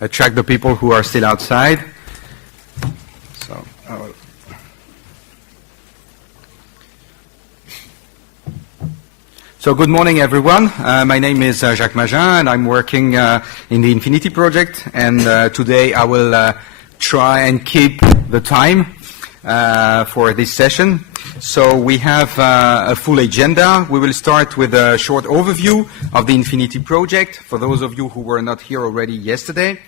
attract the people who are still outside. So, So good morning, everyone. My name is Jacques Magen, and I'm working in the Infinity project. And today I will try and keep the time for this session. So we have a full agenda. We will start with a short overview of the Infinity project for those of you who were not here already yesterday.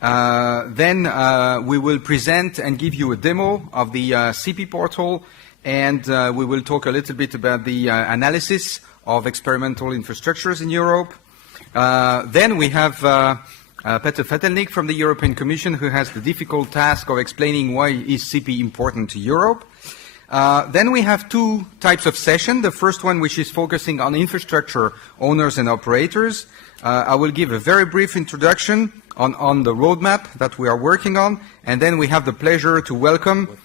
Then we will present and give you a demo of the XiPi portal, and we will talk a little bit about the analysis of experimental infrastructures in Europe. Then we have Peter Fatelnig from the European Commission, who has the difficult task of explaining why is XiPi important to Europe. Then we have two types of session. The first one, which is focusing on infrastructure owners and operators. I will give a very brief introduction on the roadmap that we are working on, and then we have the pleasure to welcome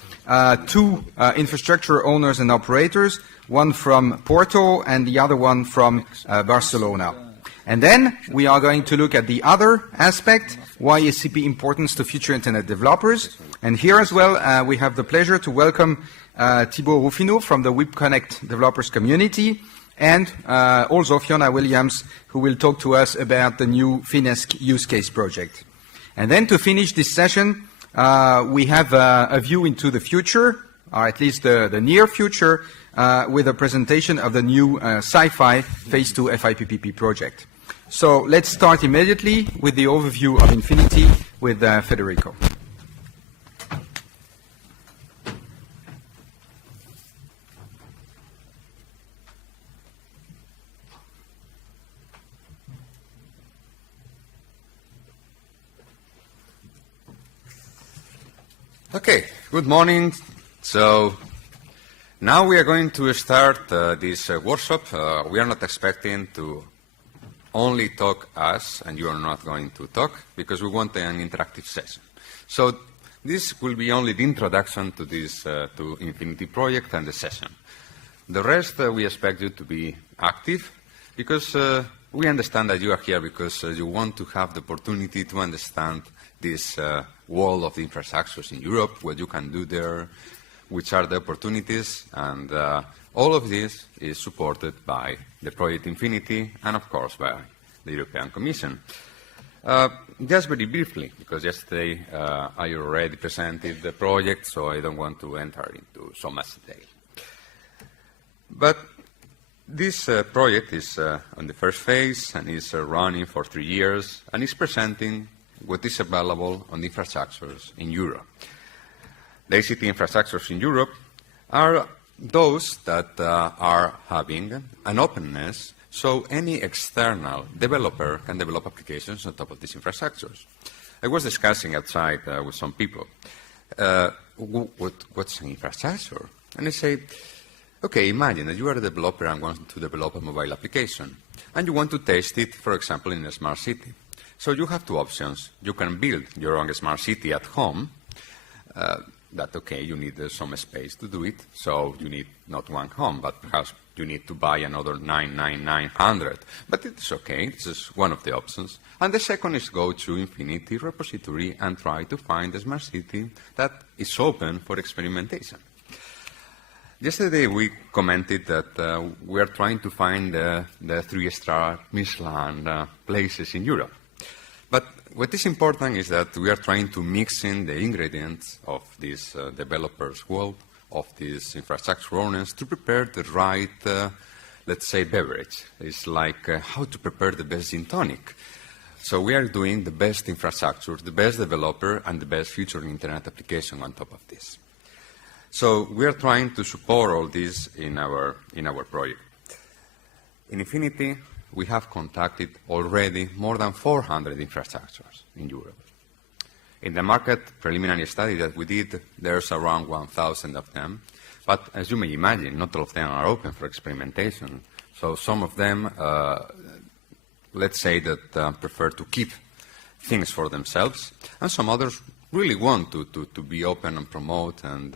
two infrastructure owners and operators, one from Porto and the other one from Barcelona. And then we are going to look at the other aspect, why is XiPi important to future Internet developers. And here as well, we have the pleasure to welcome Thibaut Rouffineau from the WIPCONNECT developers community, and also Fiona Williams, who will talk to us about the new Finesk use case project. And then to finish this session, we have a view into the future, or at least the near future, with a presentation of the new XiPi Phase 2 FI-PPP project. So let's start immediately with the overview of Infinity with Federico. Okay, good morning. So now we are going to start this workshop. We are not expecting to only talk us, and you are not going to talk, because we want an interactive session. So this will be only the introduction to this to Infinity project and the session. The rest we expect you to be active, because we understand that you are here because you want to have the opportunity to understand this world of the infrastructures in Europe, what you can do there, which are the opportunities, and all of this is supported by the project Infinity and, of course, by the European Commission. Just very briefly, because yesterday I already presented the project, so I don't want to enter into so much detail. But this project is on the first phase and is running for 3 years and is presenting what is available on the infrastructures in Europe. The ICT infrastructures in Europe are those that are having an openness, so any external developer can develop applications on top of these infrastructures. I was discussing outside with some people, what's an infrastructure? And I said, okay, imagine that you are a developer and want to develop a mobile application, and you want to test it, for example, in a smart city. So you have two options. You can build your own smart city at home. Okay, you need some space to do it. So you need not one home, but perhaps you need to buy another 99900. But it's okay. This is one of the options. And the second is go to Infinity repository and try to find a smart city that is open for experimentation. Yesterday we commented that we are trying to find the 3-star Michelin places in Europe. But what is important is that we are trying to mix in the ingredients of this developers' world, of these infrastructure owners, to prepare the right, let's say, beverage. It's like how to prepare the best gin tonic. So we are doing the best infrastructure, the best developer, and the best future Internet application on top of this. So we are trying to support all this in our project. In Infinity, we have contacted already more than 400 infrastructures in Europe. In the market preliminary study that we did, there's around 1,000 of them. But as you may imagine, not all of them are open for experimentation. So some of them, let's say that prefer to keep things for themselves, and some others really want to be open and promote and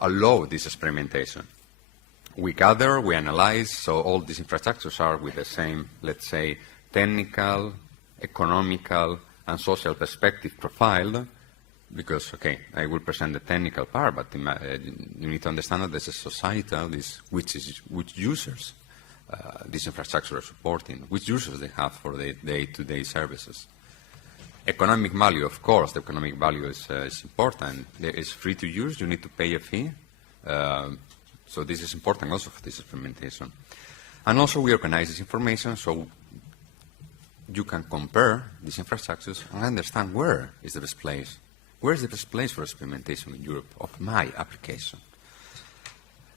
allow this experimentation. We gather, we analyze, so all these infrastructures are with the same, let's say, technical economical and social perspective profiled, because, okay, I will present the technical part, but you need to understand that there's a societal, which users this infrastructure are supporting, which users they have for the day-to-day services. Economic value, of course, the economic value is important. It's free to use, you need to pay a fee. So this is important also for this experimentation. And also we organize this information so you can compare these infrastructures and understand where is the best place. Where is the best place for experimentation in Europe of my application?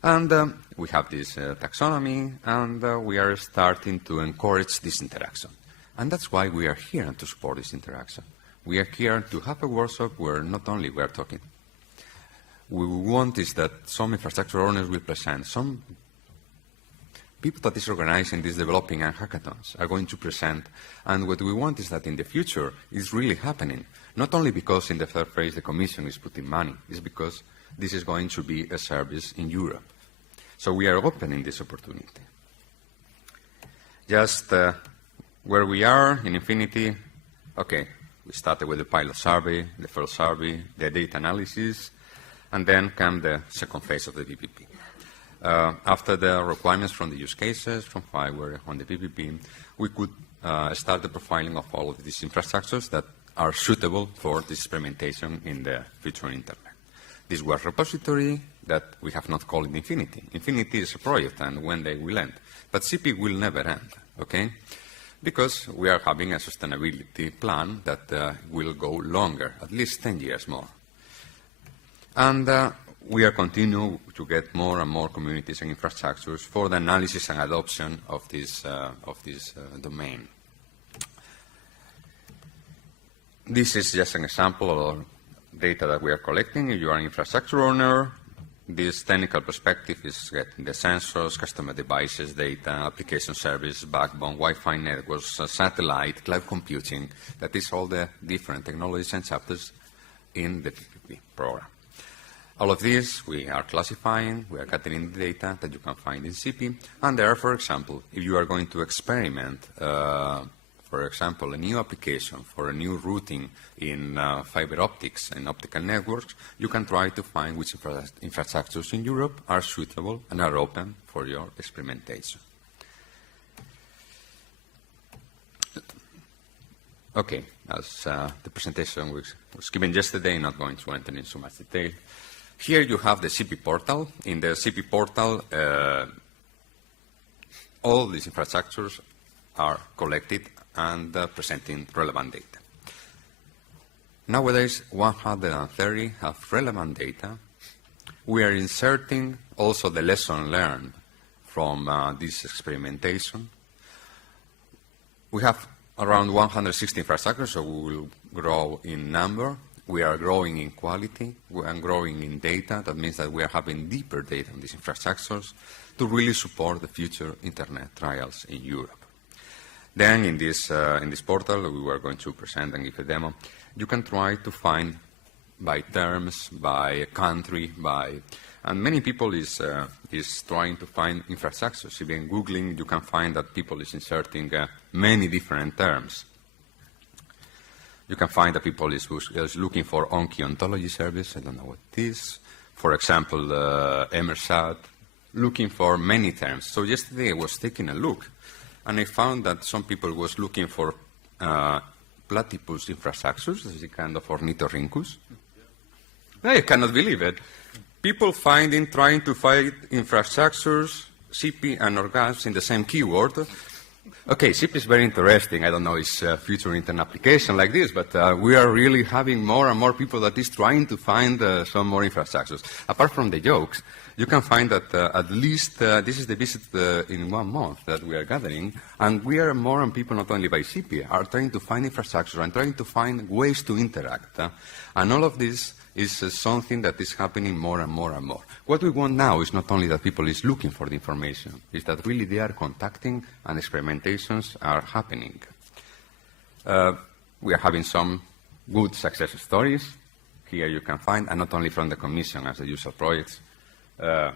And we have this taxonomy, and we are starting to encourage this interaction. And that's why we are here to support this interaction. We are here to have a workshop where not only we are talking. What we want is that some infrastructure owners will present, some people that is organizing this developing and hackathons are going to present, and what we want is that in the future it's really happening, not only because in the third phase the Commission is putting money, it's because this is going to be a service in Europe. So we are opening this opportunity. Just where we are in Infinity, okay, we started with the pilot survey, the first survey, the data analysis, and then came the second phase of the PPP. After the requirements from the use cases, from FI-PPP on the PPP, we could start the profiling of all of these infrastructures that are suitable for this experimentation in the future internet. This was repository that we have not called it Infinity. Infinity is a project, and one day will end. But XiPi will never end, okay? Because we are having a sustainability plan that will go longer, at least 10 years more. And we are continuing to get more and more communities and infrastructures for the analysis and adoption of this domain. This is just an example of data that we are collecting. If you are an infrastructure owner, this technical perspective is getting the sensors, customer devices, data, application service, backbone, Wi-Fi networks, satellite, cloud computing. That is all the different technologies and chapters in the PPP program. All of this we are classifying, we are gathering the data that you can find in XiPi, and there, for example, if you are going to experiment, for example, a new application for a new routing in fiber optics and optical networks, you can try to find which infrastructures in Europe are suitable and are open for your experimentation. Okay, as the presentation was given yesterday, not going to enter in so much detail. Here you have the XiPi portal. In the XiPi portal, all these infrastructures are collected and presenting relevant data. Nowadays, 130 have relevant data. We are inserting also the lesson learned from this experimentation. We have around 160 infrastructures, so we will grow in number. We are growing in quality, we are growing in data. That means that we are having deeper data on these infrastructures to really support the future internet trials in Europe. Then in this portal, we were going to present and give a demo. You can try to find by terms, by country, and many people is trying to find infrastructures. Even Googling, you can find that people is inserting many different terms. You can find that people is looking for Onki ontology service. I don't know what it is. For example, Emersat, looking for many terms. So yesterday I was taking a look, and I found that some people was looking for platypus infrastructures. This is a kind of ornithorhynchus. I cannot believe it. People trying to find infrastructures, XiPi and orgasms in the same keyword. Okay, XiPi is very interesting. I don't know it's a future internet application like this, but we are really having more and more people that is trying to find some more infrastructures. Apart from the jokes, you can find that at least this is the visit in 1 month that we are gathering, and we are more and people, not only by XiPi, are trying to find infrastructure and trying to find ways to interact. And all of this is something that is happening more and more and more. What we want now is not only that people is looking for the information, is that really they are contacting and experimentations are happening. We are having some good success stories. Here you can find, and not only from the Commission as the usual projects,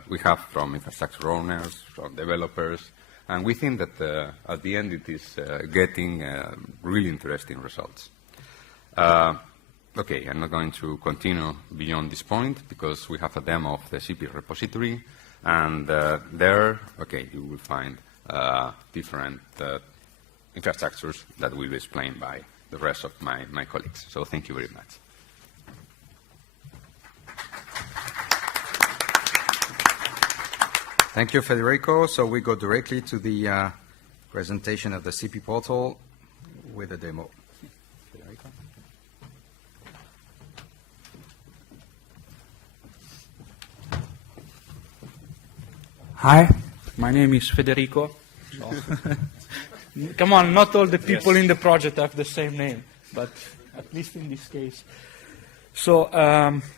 we have from infrastructure owners, from developers, And we think that at the end it is getting really interesting results. Okay, I'm not going to continue beyond this point because we have a demo of the XiPi repository, and there, okay, you will find different infrastructures that will be explained by the rest of my colleagues. So thank you very much. Thank you, Federico. So we go directly to the presentation of the XiPi portal with a demo. Federico. Hi, my name is Federico. So come on, not all the people in the project have the same name, but at least in this case. So,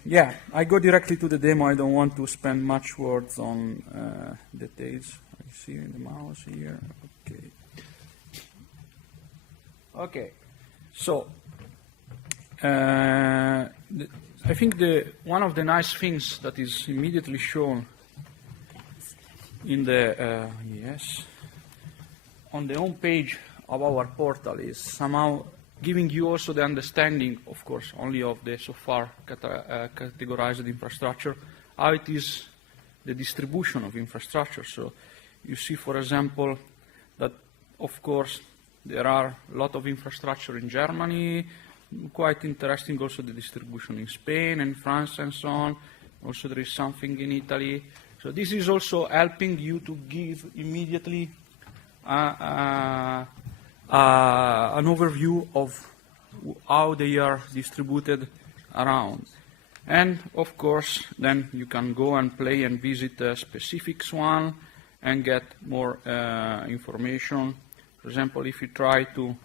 yeah, I go directly to the demo. I don't want to spend much words on details. I see the mouse here. Okay. Okay. So, I think one of the nice things that is immediately shown in the on the home page of our portal is somehow giving you also the understanding, of course, only of the so far categorized infrastructure, how it is the distribution of infrastructure. So you see, for example, that, of course, there are a lot of infrastructure in Germany, quite interesting also the distribution in Spain and France and so on. Also there is something in Italy. So this is also helping you to give immediately an overview of how they are distributed around. And of course, then you can go and play and visit a specific one and get more information. For example, if you try to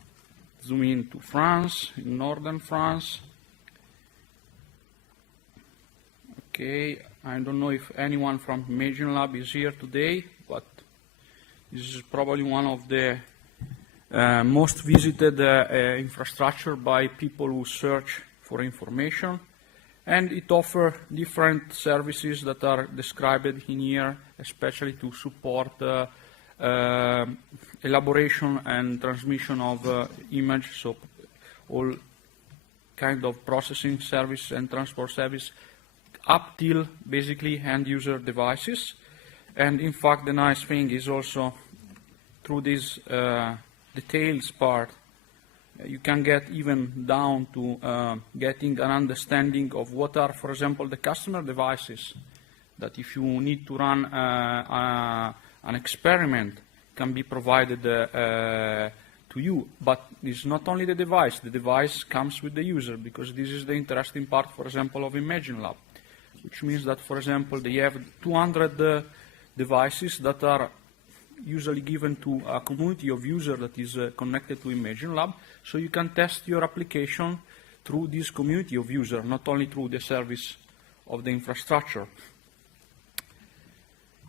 zoom in to France, in northern France. Okay, I don't know if anyone from Magen Lab is here today, but this is probably one of the most visited infrastructure by people who search for information. And it offers different services that are described in here, especially to support elaboration and transmission of image, so all kind of processing service and transport service up till basically end-user devices. And in fact, the nice thing is also through this details part, you can get even down to getting an understanding of what are, for example, the customer devices that if you need to run an experiment can be provided to you. But it's not only the device comes with the user, because this is the interesting part, for example, of Magen Lab, which means that, for example, they have 200 devices that are usually given to a community of users that is connected to Magen Lab, so you can test your application through this community of users, not only through the service of the infrastructure.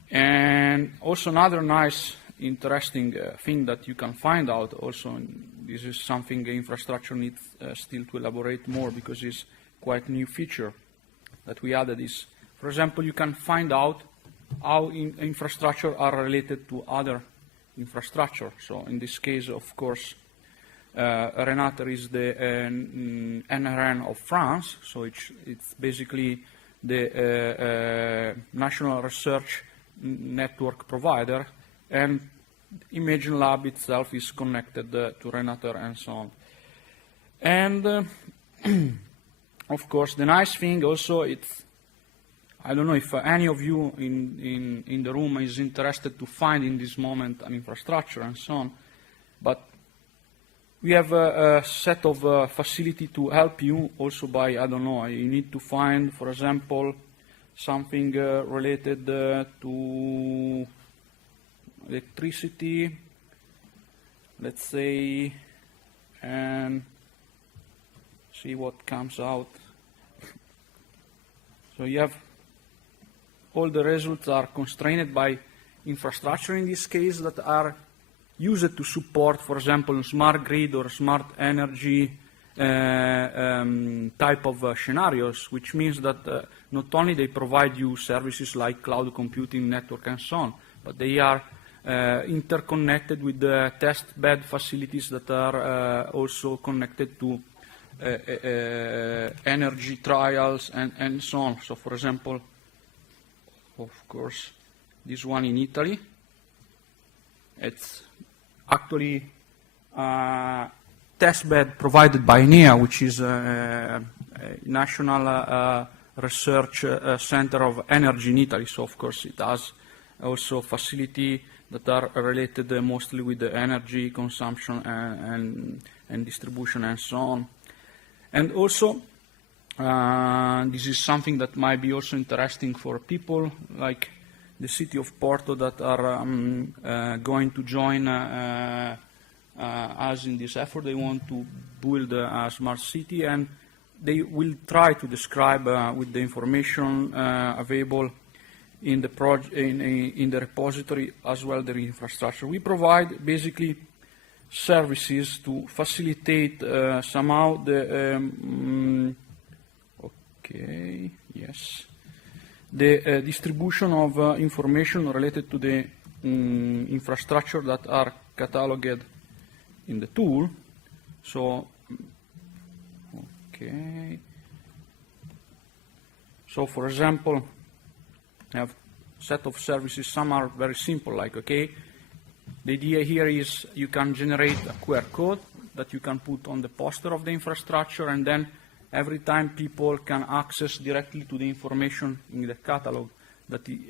And also another nice, interesting thing that you can find out also, this is something the infrastructure needs still to elaborate more because it's quite a new feature that we added is, for example, you can find out how infrastructure are related to other infrastructure. So in this case, of course, Renater is the NRN of France, so it's basically the national research network provider, and Magen Lab itself is connected to Renater and so on. And of course, the nice thing also, I don't know if any of you in the room is interested to find in this moment an infrastructure and so on, but we have a set of facility to help you also by, I don't know, you need to find, for example, something related to electricity, let's say, and see what comes out. So you have all the results are constrained by infrastructure in this case that are used to support, for example, smart grid or smart energy type of scenarios, which means that not only they provide you services like cloud computing, network, and so on, but they are interconnected with the test bed facilities that are also connected to energy trials and so on. So, for example, of course, this one in Italy, it's actually a test bed provided by NEA, which is a national research center of energy in Italy. So, of course, it has also facility that are related mostly with the energy consumption and distribution and so on. And also, this is something that might be also interesting for people like the city of Porto that are going to join us in this effort. They want to build a smart city, and they will try to describe with the information available in the in the repository as well the infrastructure. We provide basically services to facilitate somehow the the distribution of information related to the infrastructure that are cataloged in the tool. So, so for example, I have a set of services. Some are very simple, like, the idea here is you can generate a QR code that you can put on the poster of the infrastructure, and then every time people can access directly to the information in the catalog,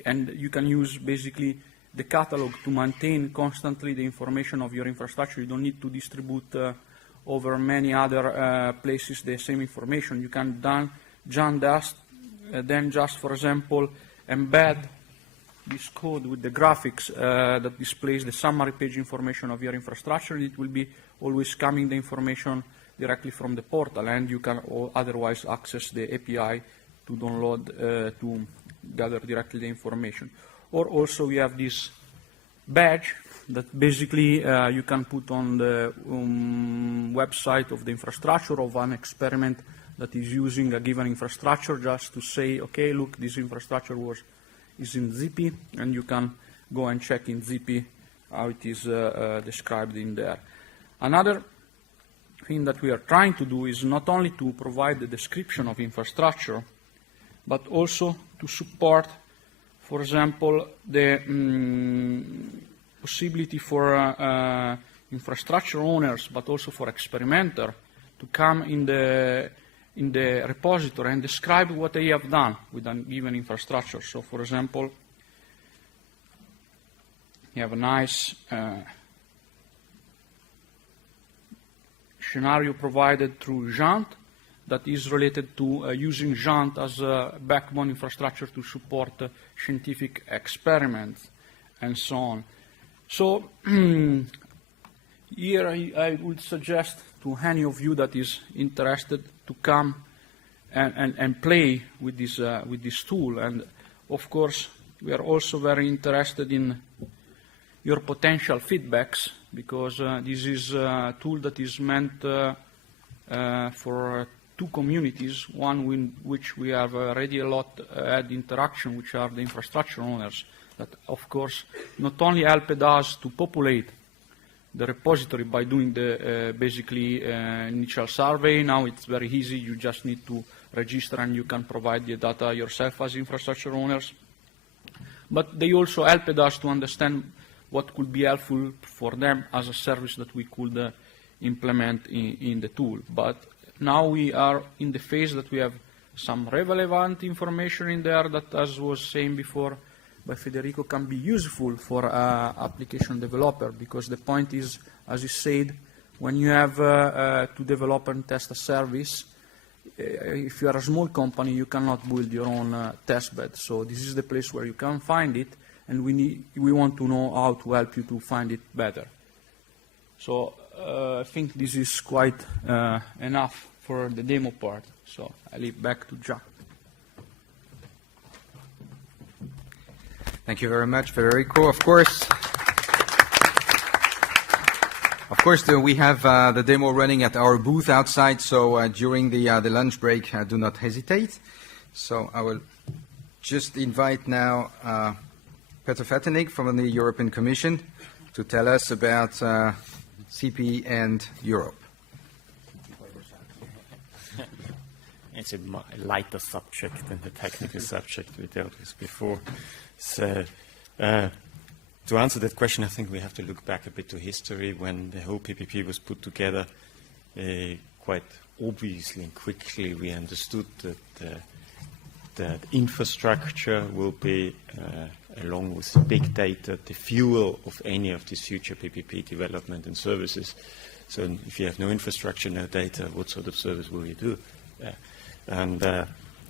and you can use basically the catalog to maintain constantly the information of your infrastructure. You don't need to distribute over many other places the same information. You can then just, for example, embed this code with the graphics that displays the summary page information of your infrastructure, and it will be always coming the information directly from the portal, and you can otherwise access the API to download, to gather directly the information. Or also we have this badge that basically you can put on the website of the infrastructure of an experiment that is using a given infrastructure, just to say, okay, look, this infrastructure is in XiPi, and you can go and check in XiPi how it is described in there. Another thing that we are trying to do is not only to provide the description of infrastructure, but also to support, for example, the possibility for infrastructure owners, but also for experimenter, to come in the repository and describe what they have done with a given infrastructure. So, for example, you have a nice scenario provided through Jant that is related to using Jant as a backbone infrastructure to support scientific experiments and so on. So here I would suggest to any of you that is interested to come and play with this tool. And of course, we are also very interested in your potential feedbacks, because this is a tool that is meant for two communities, one in which we have already a lot had interaction, which are the infrastructure owners, that of course not only helped us to populate the repository by doing the basically initial survey. Now it's very easy, you just need to register and you can provide the data yourself as infrastructure owners. But they also helped us to understand what could be helpful for them as a service that we could implement in the tool. But now we are in the phase that we have some relevant information in there that, as was saying before by Federico, can be useful for application developer, because the point is, as you said, when you have to develop and test a service, if you are a small company, you cannot build your own test bed. So this is the place where you can find it, and we want to know how to help you to find it better. So I think this is quite enough for the demo part. So I leave back to Jack. Thank you very much, Federico. Of course, we have the demo running at our booth outside, so during the lunch break, do not hesitate. So I will just invite now Peter Fatelnig from the European Commission to tell us about XiPi and Europe. It's a lighter subject than the technical subject we dealt with before. So, to answer that question, I think we have to look back a bit to history. When the whole PPP was put together, quite obviously and quickly we understood that infrastructure will be, along with big data, the fuel of any of this future PPP development and services. So if you have no infrastructure, no data, what sort of service will you do? And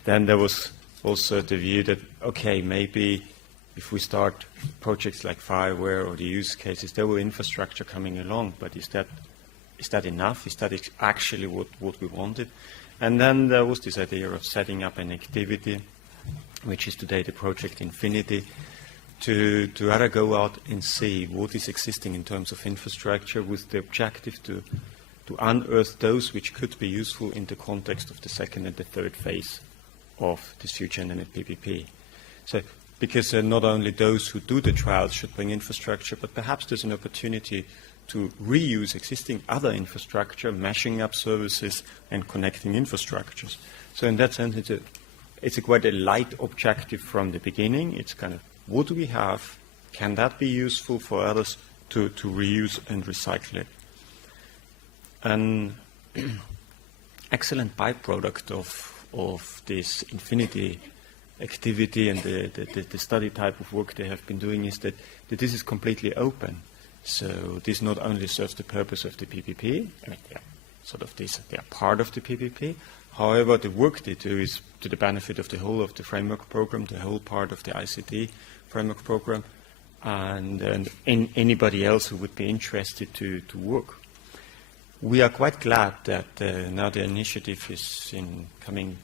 then there was also the view that, okay, maybe if we start projects like fireware or the use cases, there will infrastructure coming along, but is that enough? Is that actually what we wanted? And then there was this idea of setting up an activity, which is today the project Infinity, to rather go out and see what is existing in terms of infrastructure with the objective to unearth those which could be useful in the context of the second and the third phase of this future internet PPP. So, because not only those who do the trials should bring infrastructure, but perhaps there's an opportunity to reuse existing other infrastructure, mashing up services and connecting infrastructures. So in that sense, it's quite a light objective from the beginning. It's kind of, what do we have? Can that be useful for others to reuse and recycle it? An excellent byproduct of this Infinity activity and the study type of work they have been doing is that this is completely open. So this not only serves the purpose of the PPP, I mean, they are part of the PPP. However, the work they do is to the benefit of the whole of the framework program, the whole part of the ICT framework program, and anybody else who would be interested to work. We are quite glad that now the initiative is coming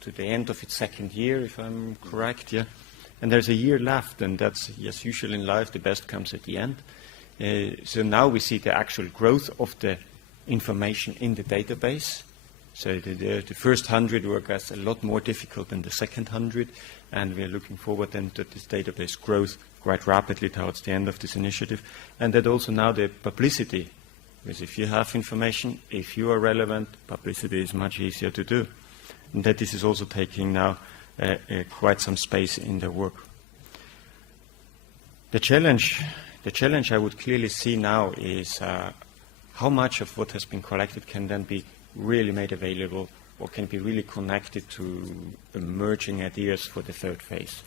to the end of its second year, if I'm correct, yeah. And there's a year left, and that's, as usual in life, the best comes at the end. So now we see the actual growth of the information in the database. So the first 100 were a lot more difficult than the second 100, and we are looking forward then to this database growth quite rapidly towards the end of this initiative. And that also now the publicity, because if you have information, if you are relevant, publicity is much easier to do. And that this is also taking now quite some space in the work. The challenge I would clearly see now is how much of what has been collected can then be really made available or can be really connected to emerging ideas for the third phase.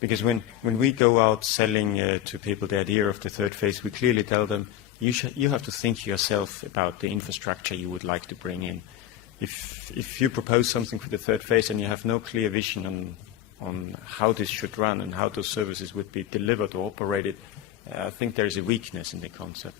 Because when we go out selling to people the idea of the third phase, we clearly tell them, you have to think yourself about the infrastructure you would like to bring in. If you propose something for the third phase and you have no clear vision on how this should run and how those services would be delivered or operated, I think there is a weakness in the concept.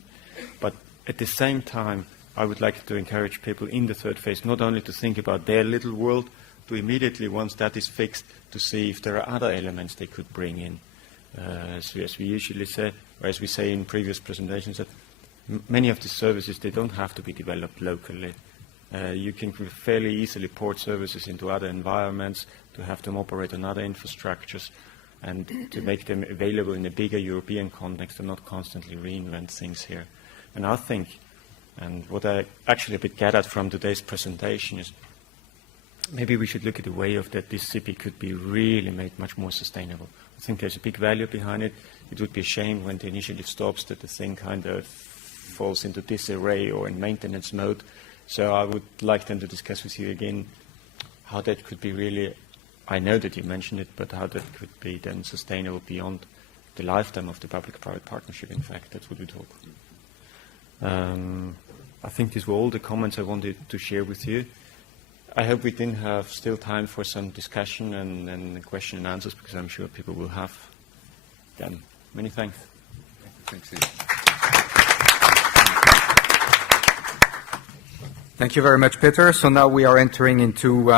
But at the same time, I would like to encourage people in the third phase not only to think about their little world, to immediately, once that is fixed, to see if there are other elements they could bring in. As we usually say, or as we say in previous presentations, that many of these services, they don't have to be developed locally. You can fairly easily port services into other environments, to have them operate on other infrastructures, and to make them available in a bigger European context and not constantly reinvent things here. And I think, and what I actually a bit gathered from today's presentation is maybe we should look at the way of that this XiPi could be really made much more sustainable. I think there's a big value behind it. It would be a shame when the initiative stops that the thing kind of falls into disarray or in maintenance mode. So I would like then to discuss with you again how that could be really, I know that you mentioned it, but how that could be then sustainable beyond the lifetime of the public-private partnership. In fact, that's what we talk. I think these were all the comments I wanted to share with you. I hope we didn't have still time for some discussion and question and answers, because I'm sure people will have them. Many thanks. Thanks. Thank you very much, Peter. So now we are entering into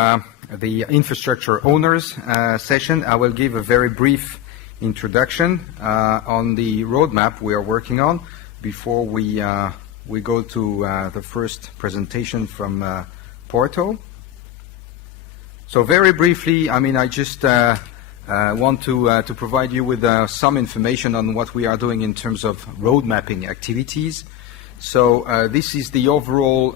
the infrastructure owners session. I will give a very brief introduction on the roadmap we are working on before we go to the first presentation from Porto. So very briefly, I mean, I just want to provide you with some information on what we are doing in terms of road mapping activities. So this is the overall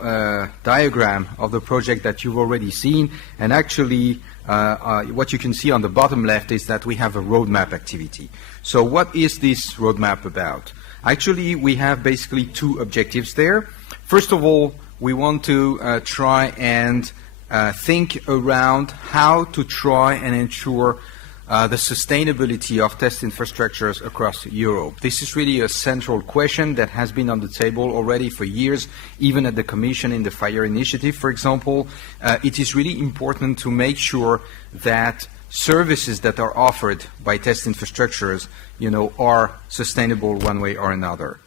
diagram of the project that you've already seen, and actually what you can see on the bottom left is that we have a roadmap activity. So what is this roadmap about? Actually, we have basically two objectives there. First of all, we want to try and think around how to try and ensure the sustainability of test infrastructures across Europe. This is really a central question that has been on the table already for years, even at the Commission in the FIRE initiative, for example. It is really important to make sure that services that are offered by test infrastructures, are sustainable one way or another.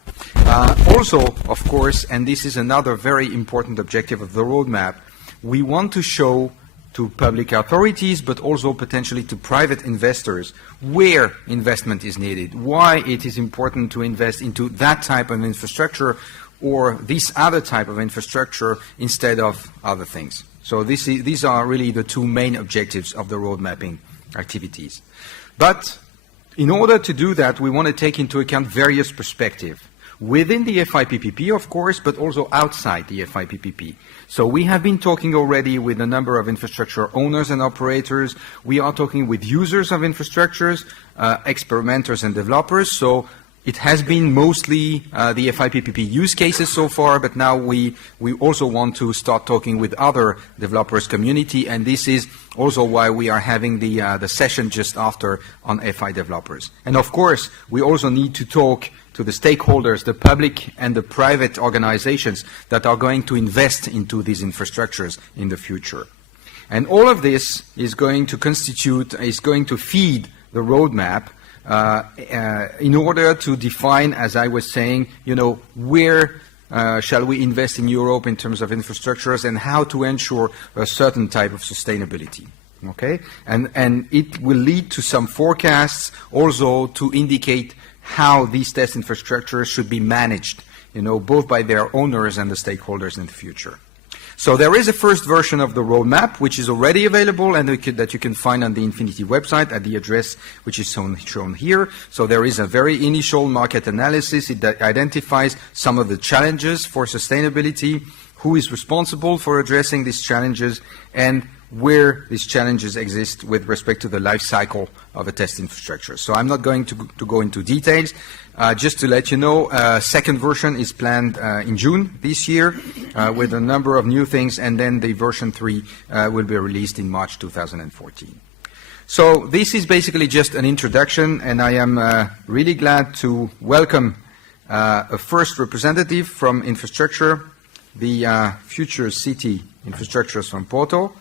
Also, of course, and this is another very important objective of the roadmap, we want to show to public authorities, but also potentially to private investors, where investment is needed, why it is important to invest into that type of infrastructure or this other type of infrastructure instead of other things. So these are really the two main objectives of the road mapping activities. But in order to do that, we want to take into account various perspectives. Within the FI-PPP, of course, but also outside the FI-PPP. So we have been talking already with a number of infrastructure owners and operators. We are talking with users of infrastructures, experimenters and developers. So it has been mostly the FI-PPP use cases so far, but now we also want to start talking with other developers community, and this is also why we are having the session just after on FI developers. And of course, we also need to talk to the stakeholders, the public and the private organizations that are going to invest into these infrastructures in the future. And all of this is going to feed the roadmap in order to define, as I was saying, where shall we invest in Europe in terms of infrastructures and how to ensure a certain type of sustainability. Okay? And it will lead to some forecasts also to indicate how these test infrastructures should be managed, both by their owners and the stakeholders in the future. So there is a first version of the roadmap, which is already available and that you can find on the Infinity website at the address which is shown here. So there is a very initial market analysis. It identifies some of the challenges for sustainability, who is responsible for addressing these challenges, and where these challenges exist with respect to the life cycle of a test infrastructure. So I'm not going to go into details. Just to let you know, second version is planned in June this year with a number of new things, and then the version 3 will be released in March 2014. So this is basically just an introduction, and I am really glad to welcome a first representative from infrastructure, the FutureCities infrastructures from Porto.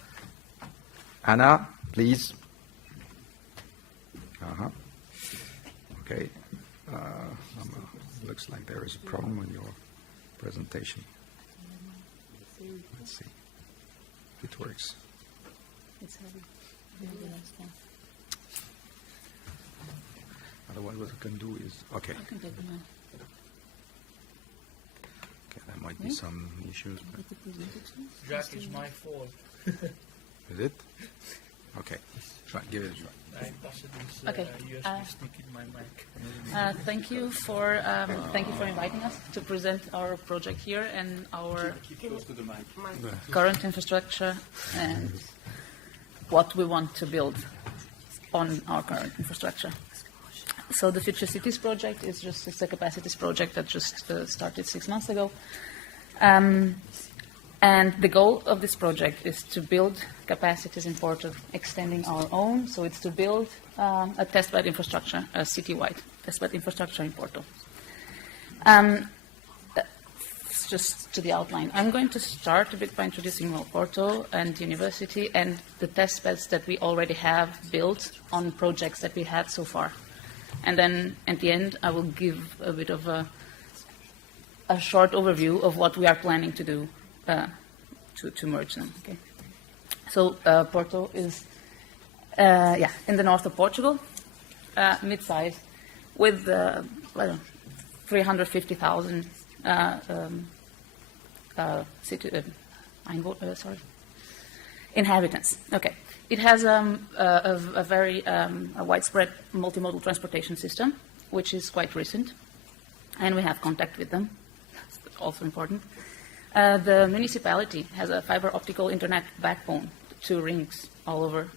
Anna, please. Okay. Looks like there is a problem with your presentation. Let's see if it works. It's heavy. Otherwise, what I can do is okay. I can take them out. Okay, there might be some issues. But Jack, it's my fault. is it? Okay. Give it a try. I passed this Okay. USB stick in my Mac. Thank you for inviting us to present our project here and our current infrastructure and what we want to build on our current infrastructure. So the FutureCities project is just a capacities project that just started 6 months ago. And the goal of this project is to build capacities in Porto, extending our own. So it's to build a testbed infrastructure, a city-wide testbed infrastructure in Porto. Just to the outline. I'm going to start a bit by introducing Porto and the university and the testbeds that we already have built on projects that we had so far. And then at the end, I will give a bit of a short overview of what we are planning to do to merge them. Okay. So Porto is in the north of Portugal, mid-size, with 350,000 Inhabitants. Okay. It has a very widespread multimodal transportation system, which is quite recent, and we have contact with them. That's also important. The municipality has a fiber optical internet backbone, 2 rings all over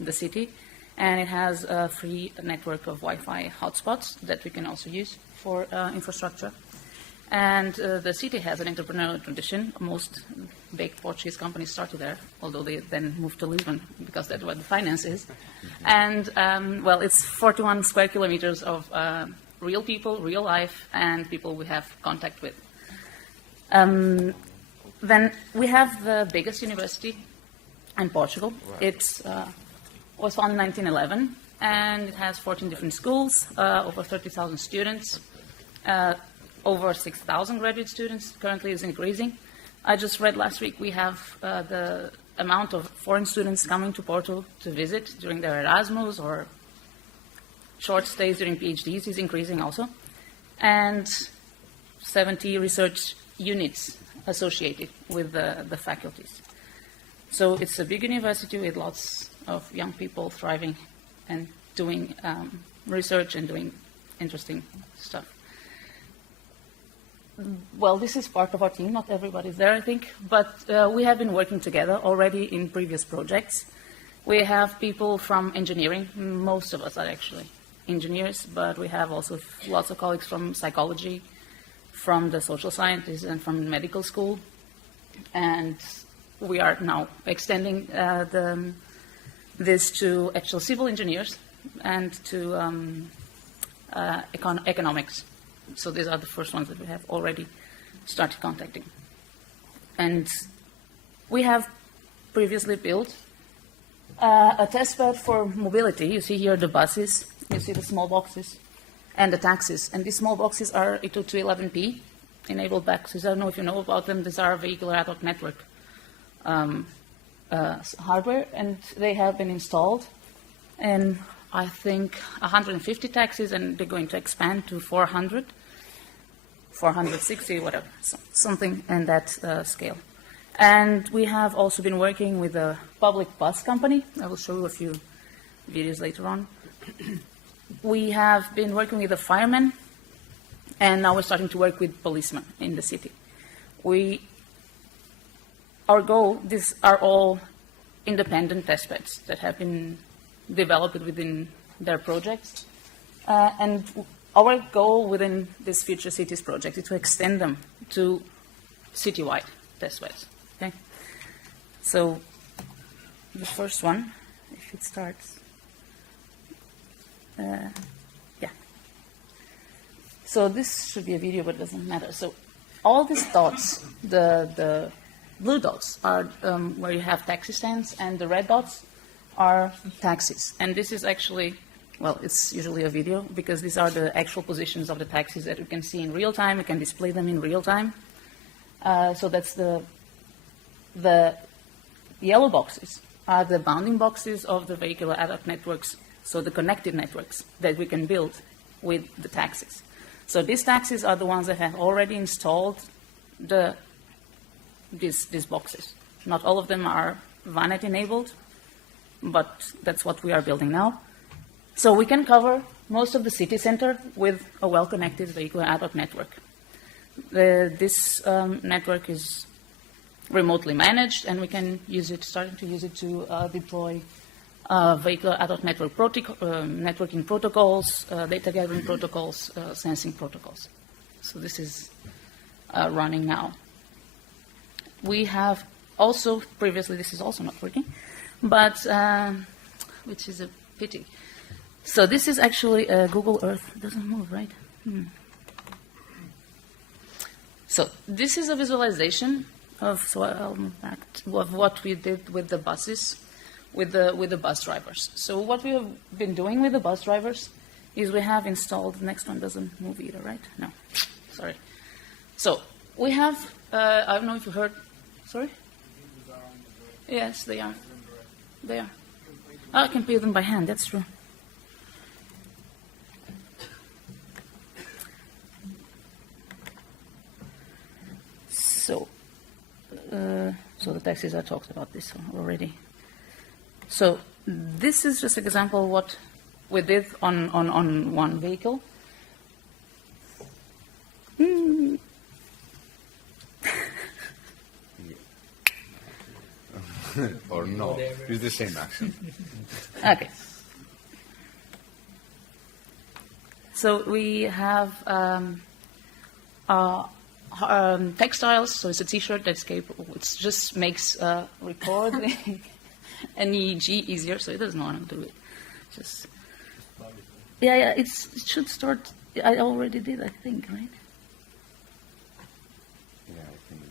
the city, and it has a free network of Wi-Fi hotspots that we can also use for infrastructure. And the city has an entrepreneurial tradition. Most big Portuguese companies started there, although they then moved to Lisbon because that's where the finance is. And, well, it's 41 square kilometers of real people, real life, and people we have contact with. Then we have the biggest university in Portugal. It was founded in 1911, and it has 14 different schools, over 30,000 students. Over 6,000 graduate students. Currently is increasing. I just read last week we have the amount of foreign students coming to Porto to visit during their Erasmus or short stays during PhDs is increasing also. And 70 research units associated with the faculties. So it's a big university with lots of young people thriving and doing research and doing interesting stuff. Well, this is part of our team. Not everybody's there, I think, but we have been working together already in previous projects. We have people from engineering. Most of us are actually engineers, but we have also lots of colleagues from psychology, from the social sciences, and from medical school. And we are now extending this to actual civil engineers and to economics. So these are the first ones that we have already started contacting. And we have previously built a testbed for mobility. You see here the buses, you see the small boxes, and the taxis. And these small boxes are 802.11p enabled boxes. I don't know if you know about them. These are vehicular ad hoc network hardware, and they have been installed in, I think, 150 taxis, and they're going to expand to 400. 460, whatever, something in that scale. And we have also been working with a public bus company. I will show you a few videos later on. We have been working with the firemen, and now we're starting to work with policemen in the city. Our goal, these are all independent testbeds that have been developed within their projects. And our goal within this FutureCities project is to extend them to citywide testbeds. Okay? So the first one, if it starts, yeah. So this should be a video, but it doesn't matter. So all these dots, the blue dots are where you have taxi stands, and the red dots are taxis. And this is actually, well, it's usually a video because these are the actual positions of the taxis that you can see in real time. You can display them in real time. So that's the yellow boxes are the bounding boxes of the vehicular ad hoc networks, so the connected networks that we can build with the taxis. So these taxis are the ones that have already installed these boxes. Not all of them are VANET enabled, but that's what we are building now. So we can cover most of the city center with a well-connected vehicular ad hoc network. This network is remotely managed, and we can use it, starting to use it to deploy vehicular ad hoc network networking protocols, data gathering protocols, sensing protocols. So this is running now. We have also previously, this is also not working, but which is a pity. So this is actually Google Earth. It doesn't move, right? So this is a visualization of, so I'll move back to, of what we did with the buses, with the bus drivers. So what we have been doing with the bus drivers is we have installed, the next one doesn't move either, right? No, sorry. So we have, I don't know if you heard, sorry? Yes, they are. They are. Oh, I can pay them by hand, that's true. So, So the taxis, I talked about this already. So this is just an example of what we did on one vehicle. Or no, it's the same action. Okay. So we have textiles, so it's a T-shirt that's capable, it just makes recording an EEG easier, so it doesn't want to do it. Just, yeah, it should start, I already did, I think, right? Yeah, I think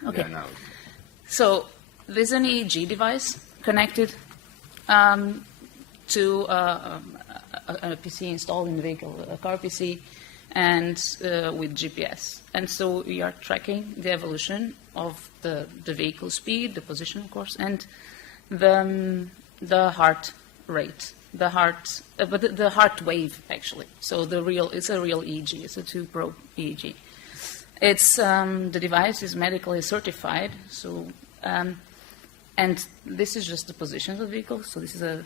so. Okay. Yeah, now. So there's an EEG device connected to a PC installed in the vehicle, a car PC, and with GPS. And so we are tracking the evolution of the vehicle speed, the position, of course, and the heart rate, the heart wave, actually. So it's a real EEG. It's a 2-probe EEG. It's the device is medically certified. So, and this is just the position of the vehicle. So this is a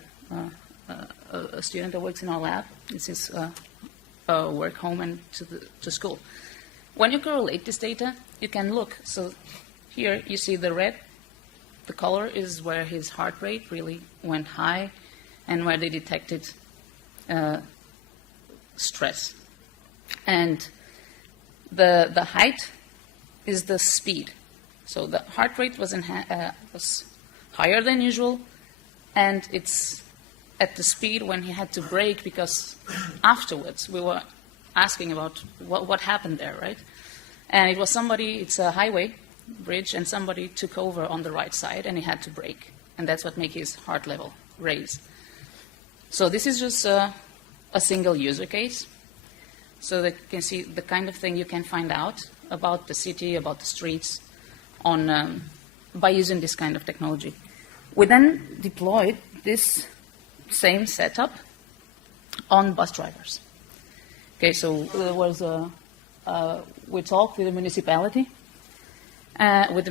student that works in our lab. This is work home and to school. When you correlate this data, you can look. So here you see the red. The color is where his heart rate really went high and where they detected stress. And the height is the speed. So the heart rate was higher than usual, and it's at the speed when he had to brake, because afterwards we were asking about what happened there, right? And it was it's a highway bridge, and somebody took over on the right side and he had to brake. And that's what made his heart level raise. So this is just a single user case. So that you can see the kind of thing you can find out about the city, about the streets, by using this kind of technology. We then deployed this same setup on bus drivers. Okay, so there was we talked with the municipality, and with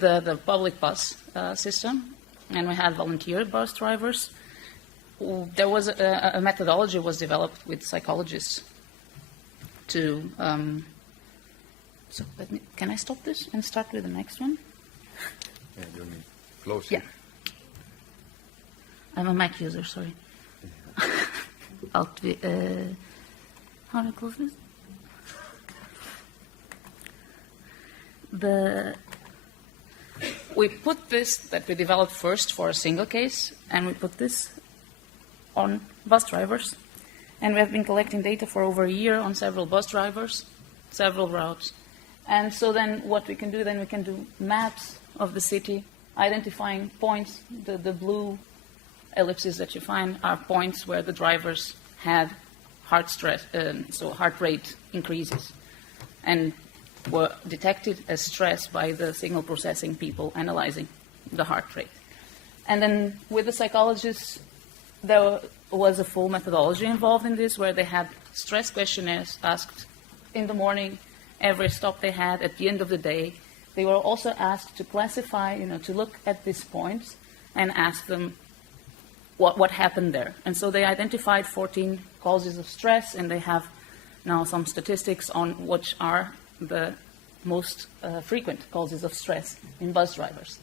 the public bus system, and we had volunteer bus drivers. There was a methodology was developed with psychologists to. So can I stop this and start with the next one? Yeah, you need close. Yeah. I'm a Mac user, sorry. How do I close this? We put this that we developed first for a single case, and we put this on bus drivers. And we have been collecting data for over a year on several bus drivers, several routes. And so then what we can do, we can do maps of the city, identifying points. The blue ellipses that you find are points where the drivers had so heart rate increases, and were detected as stress by the signal processing people analyzing the heart rate. And then with the psychologists, there was a full methodology involved in this, where they had stress questionnaires asked in the morning, every stop they had, at the end of the day. They were also asked to classify, to look at these points and ask them what happened there. And so they identified 14 causes of stress, and they have now some statistics on which are the most frequent causes of stress in bus drivers.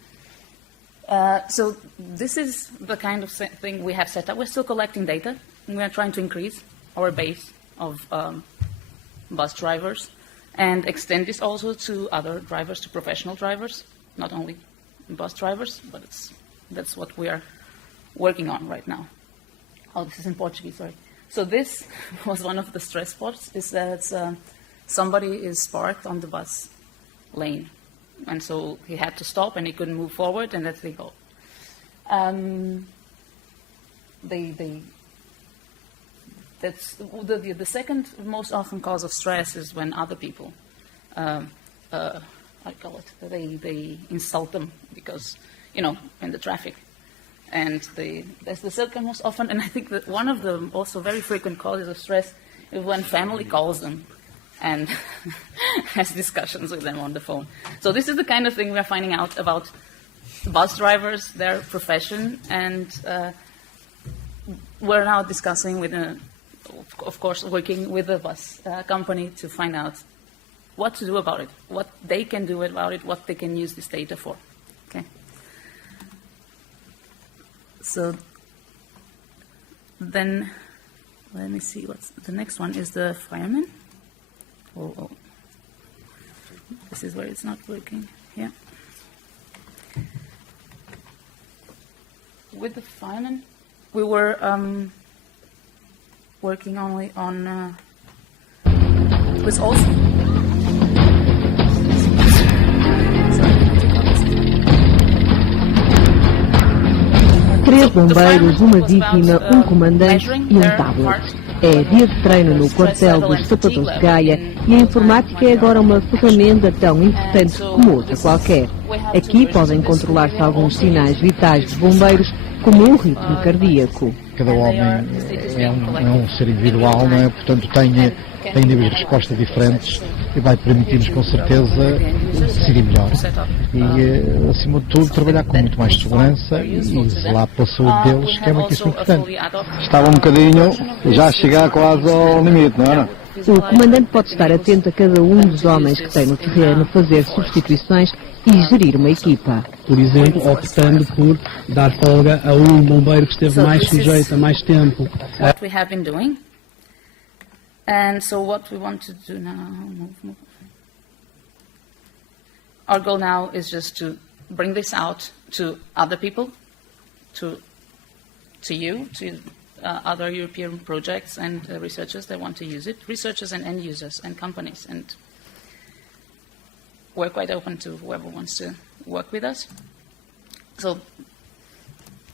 So this is the kind of thing we have set up. We're still collecting data, and we are trying to increase our base of bus drivers and extend this also to other drivers, to professional drivers, not only bus drivers, but that's what we are working on right now. Oh, this is in Portuguese, sorry. So this was one of the stress spots, is that somebody is parked on the bus lane. And so he had to stop and he couldn't move forward, and that's the goal. That's the second most often cause of stress is when other people, I call it, they insult them because, in the traffic. And that's the second most often. And I think that one of the also very frequent causes of stress is when family calls them and has discussions with them on the phone. So this is the kind of thing we're finding out about bus drivers, their profession, and we're now discussing with, of course, working with the bus company to find out what to do about it, what they can do about it, what they can use this data for. Okay. So then, let me see, what's the next one is the fireman. Oh. This is where it's not working. Yeah. With the fireman, we were working only on was also. Três bombeiros, uma vítima, um comandante e um tablet. É dia de treino no quartel dos sapadores de Gaia e a informática é agora uma ferramenta tão importante como outra qualquer. Aqui podem controlar-se alguns sinais vitais dos bombeiros, como o ritmo cardíaco. Cada homem é um ser individual, não é? Portanto, tem níveis de resposta diferentes e vai permitir-nos, com certeza, decidir melhor. E, acima de tudo, trabalhar com muito mais segurança e zelar pela saúde deles, que é muitíssimo importante. Estava um bocadinho já a chegar quase ao limite, não era? O comandante pode estar atento a cada um dos homens que tem no terreno, fazer substituições e gerir uma equipa. Por exemplo, optando por dar folga a um bombeiro que esteve mais sujeito a mais tempo. What we have been doing. And so what we want to do now, move. Our goal now is just to bring this out to other people, to you, to other European projects and researchers that want to use it, researchers and end users and companies. And we're quite open to whoever wants to work with us. So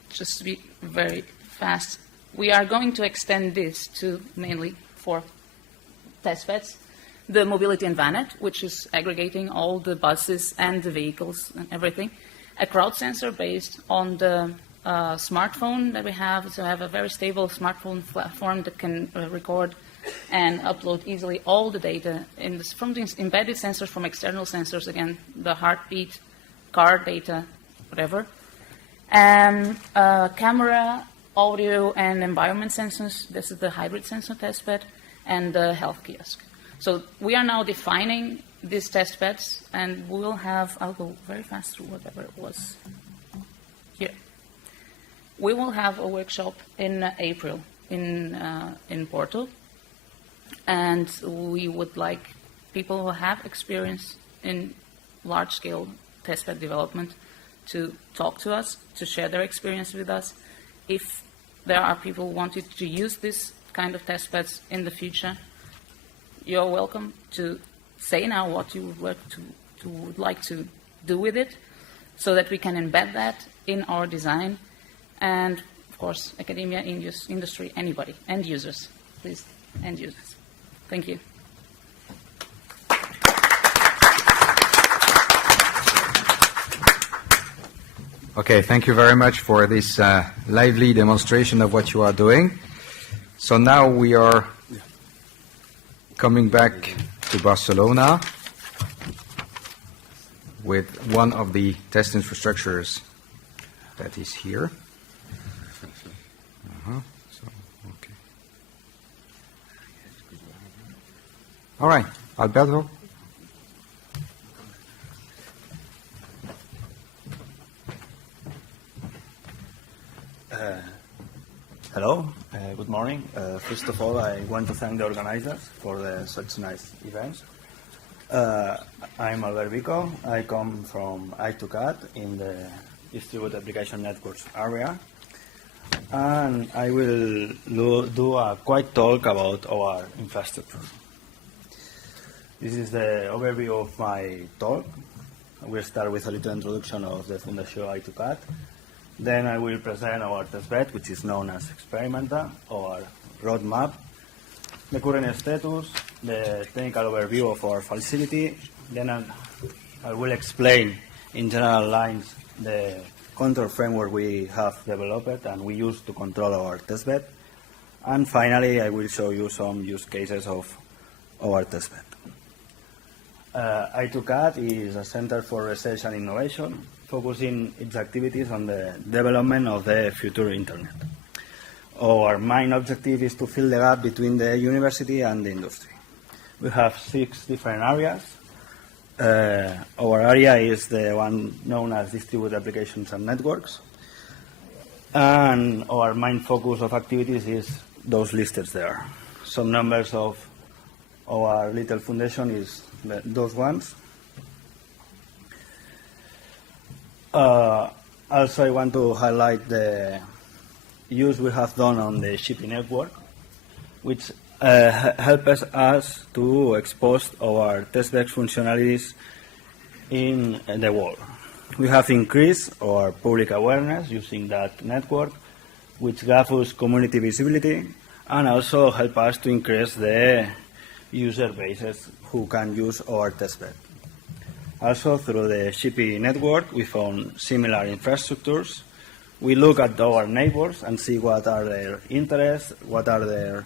just to be very fast, we are going to extend this to mainly for Testbeds, the mobility and VANET, which is aggregating all the buses and the vehicles and everything, a crowd sensor based on the smartphone that we have, so have a very stable smartphone platform that can record and upload easily all the data from the embedded sensors, from external sensors, again, the heartbeat, car data, whatever. Camera, audio, and environment sensors. This is the hybrid sensor testbed, and the health kiosk. So we are now defining these test beds, and we will have, I'll go very fast through whatever it was here. We will have a workshop in April in Porto, and we would like people who have experience in large-scale testbed development to talk to us, to share their experience with us. If there are people who wanted to use this kind of testbeds in the future, you're welcome to say now what you would like to do with it, so that we can embed that in our design. And of course, academia, industry, anybody, end users, please, end users. Thank you. Okay, thank you very much for this lively demonstration of what you are doing. So now we are coming back to Barcelona with one of the test infrastructures that is here. So, okay. All right, Alberto. Hello, good morning. First of all, I want to thank the organizers for such nice events. I'm Vico. I come from I2CAT in the Distributed Application Networks area, and I will do a quick talk about our infrastructure. This is the overview of my talk. We'll start with a little introduction of the Fundación I2CAT. Then I will present our testbed, which is known as EXPERIMENTA, our roadmap, the current status, the technical overview of our facility. Then I will explain in general lines the control framework we have developed and we use to control our testbed. And finally, I will show you some use cases of our testbed. I2CAT is a center for research and innovation, focusing its activities on the development of the future internet. Our main objective is to fill the gap between the university and the industry. We have 6 different areas. Our area is the one known as distributed applications and networks. And our main focus of activities is those listed there. Some numbers of our little foundation is those ones. Also, I want to highlight the use we have done on the XiPi network, which helps us to expose our Testbeds functionalities in the world. We have increased our public awareness using that network, which gives us community visibility and also help us to increase the user bases who can use our testbed. Also, through the XiPi network, we found similar infrastructures. We look at our neighbors and see what are their interests, what are their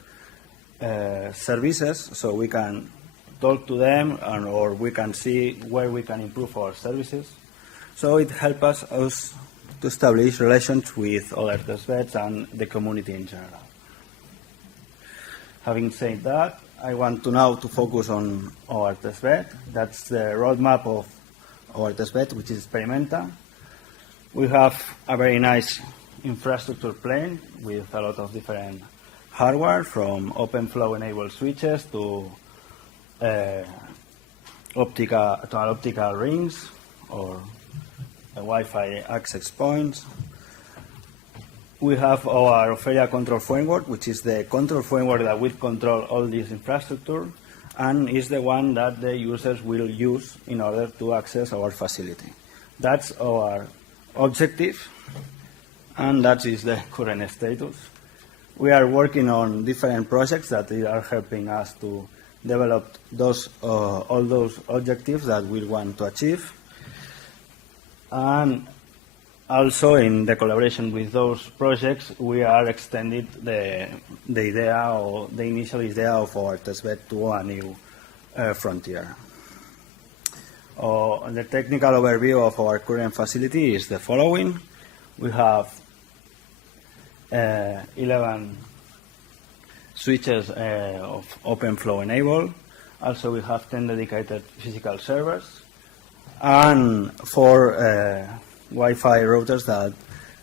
services, so we can talk to them or we can see where we can improve our services. So it helps us to establish relations with other testbeds and the community in general. Having said that, I want to now to focus on our testbed. That's the roadmap of our testbed, which is EXPERIMENTA. We have a very nice infrastructure plane with a lot of different hardware, from OpenFlow-enabled switches to optical rings or Wi-Fi access points. We have our OFELIA control framework, which is the control framework that will control all this infrastructure and is the one that the users will use in order to access our facility. That's our objective, and that is the current status. We are working on different projects that are helping us to develop all those objectives that we want to achieve. And also, in the collaboration with those projects, we are extending the idea or the initial idea of our testbed to a new frontier. The technical overview of our current facility is the following. We have 11 switches of OpenFlow enabled. Also, we have 10 dedicated physical servers and 4 Wi-Fi routers that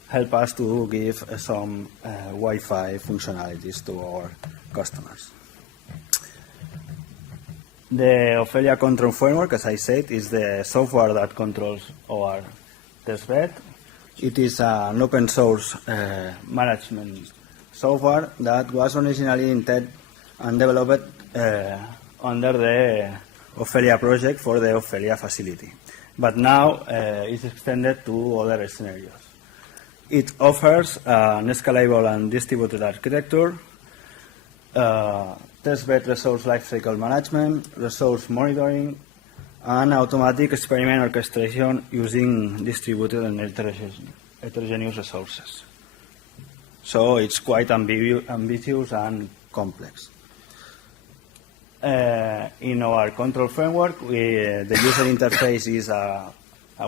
help us to give some Wi-Fi functionalities to our customers. The OFELIA control framework, as I said, is the software that controls our testbed. It is an open source management software that was originally intended and developed under the OFELIA project for the OFELIA facility, but now is extended to other scenarios. It offers an scalable and distributed architecture, testbed resource lifecycle management, resource monitoring, and automatic experiment orchestration using distributed and heterogeneous resources. So it's quite ambitious and complex. In our control framework, the user interface is a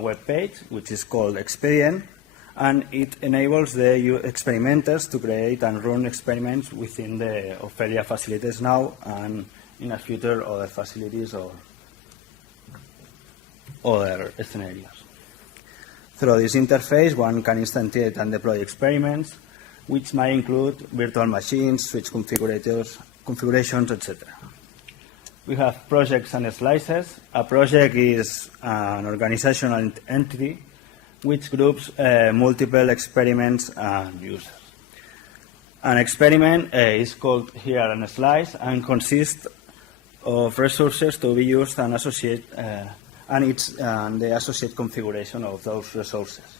web page, which is called Expedient, and it enables the experimenters to create and run experiments within the OFELIA facilities now and in the future other facilities or other scenarios. Through this interface, one can instantiate and deploy experiments, which might include virtual machines, switch configurations, etc. We have projects and slices. A project is an organizational entity which groups multiple experiments and users. An experiment is called here a slice and consists of resources to be used and associate, and it's the associate configuration of those resources.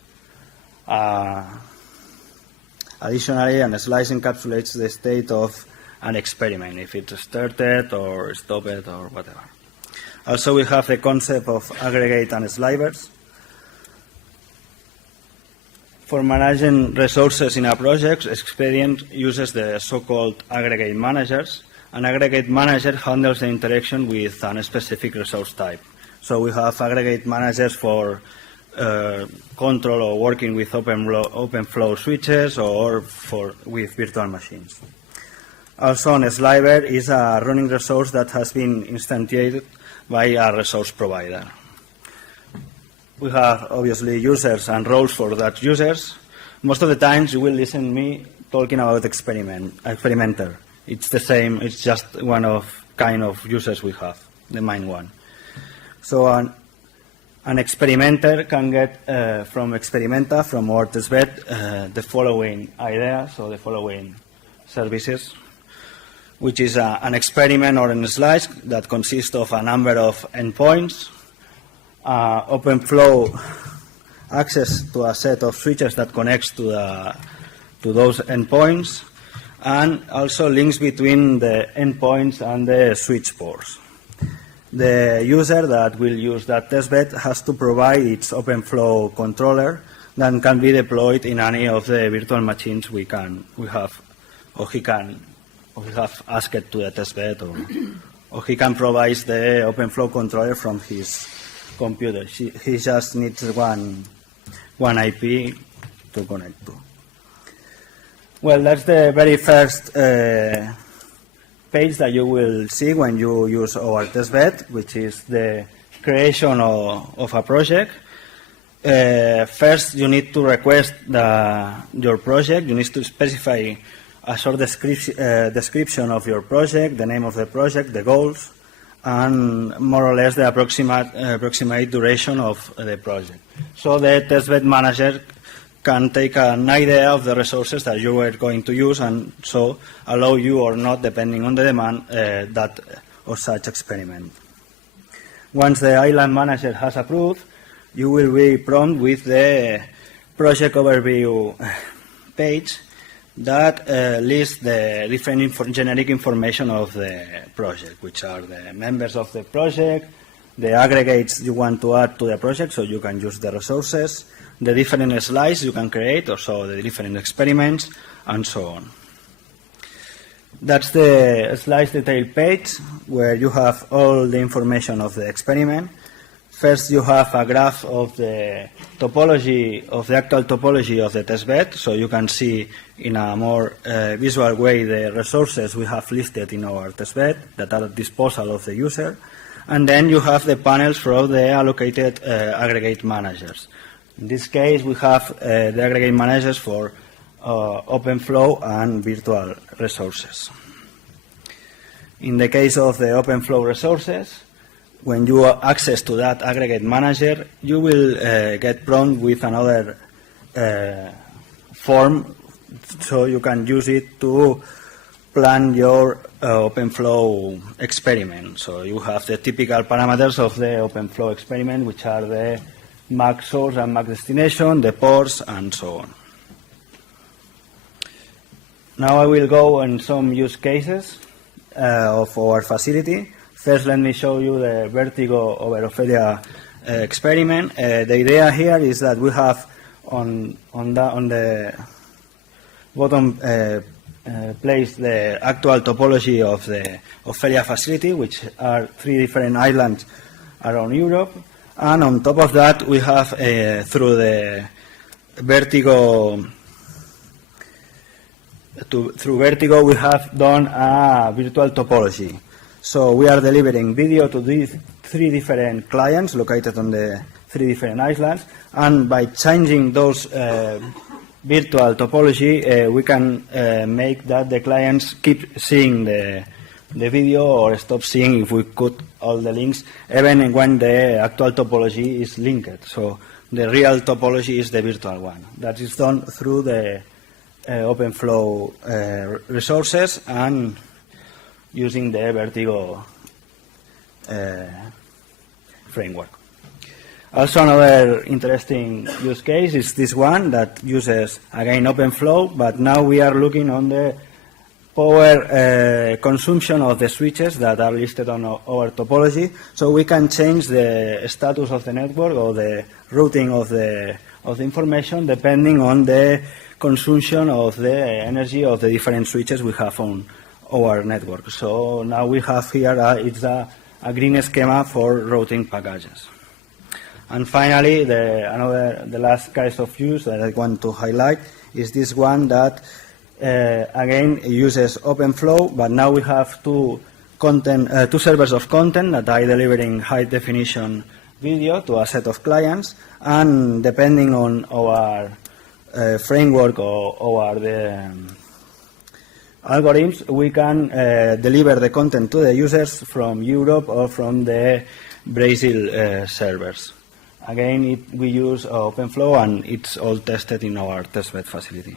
Additionally, a slice encapsulates the state of an experiment, if it's started or stopped or whatever. Also, we have the concept of aggregate and slivers. For managing resources in a project, Expedient uses the so-called aggregate managers, an aggregate manager handles the interaction with a specific resource type. So we have aggregate managers for control or working with open flow switches or with virtual machines. Also, a sliver is a running resource that has been instantiated by a resource provider. We have obviously users and roles for that users. Most of the times you will listen to me talking about experimenter. It's the same, it's just one of kind of users we have, the main one. So an experimenter can get from EXPERIMENTA, from our testbed, the following ideas or the following services, which is an experiment or a slice that consists of a number of endpoints, open flow access to a set of switches that connects to those endpoints, and also links between the endpoints and the switch ports. The user that will use that testbed has to provide its open flow controller that can be deployed in any of the virtual machines we have, or he have asked to the testbed, or he can provide the open flow controller from his computer. He just needs one IP to connect to. Well, that's the very first page that you will see when you use our testbed, which is the creation of a project. First, you need to request your project. You need to specify a short description of your project, the name of the project, the goals, and more or less the approximate duration of the project. So the testbed manager can take an idea of the resources that you are going to use and so allow you or not, depending on the demand, that of such experiment. Once the island manager has approved, you will be prompted with the project overview page that lists the different generic information of the project, which are the members of the project, the aggregates you want to add to the project so you can use the resources, the different slides you can create, also the different experiments, and so on. That's the slides detail page where you have all the information of the experiment. First, you have a graph of the topology, of the actual topology of the testbed, so you can see in a more visual way the resources we have listed in our testbed that are at disposal of the user. And then you have the panels for the allocated aggregate managers. In this case, we have the aggregate managers for open flow and virtual resources. In the case of the open flow resources, when you access to that aggregate manager, you will get prompted with another form, so you can use it to plan your open flow experiment. So you have the typical parameters of the open flow experiment, which are the MAC source and MAC destination, the ports, and so on. Now I will go on some use cases of our facility. First, let me show you the Vertigo over OFELIA experiment. The idea here is that we have on the bottom place the actual topology of the OFELIA facility, which are 3 different islands around Europe. And on top of that, we have through the Vertigo. Through Vertigo, we have done a virtual topology. So we are delivering video to these 3 different clients located on the 3 different islands, and by changing those virtual topology, we can make that the clients keep seeing the video or stop seeing if we cut all the links, even when the actual topology is linked. So the real topology is the virtual one. That is done through the OpenFlow resources and using the Vertigo framework. Also, another interesting use case is this one that uses, again, OpenFlow, but now we are looking on the power consumption of the switches that are listed on our topology, so we can change the status of the network or the routing of the information depending on the consumption of the energy of the different switches we have on our network. So now we have here, it's a green schema for routing packages. And finally, the last case of use that I want to highlight is this one that, again, uses OpenFlow, but now we have two servers of content that are delivering high-definition video to a set of clients, and depending on our framework or the algorithms, we can deliver the content to the users from Europe or from the Brazil servers. Again, we use OpenFlow, and it's all tested in our testbed facility.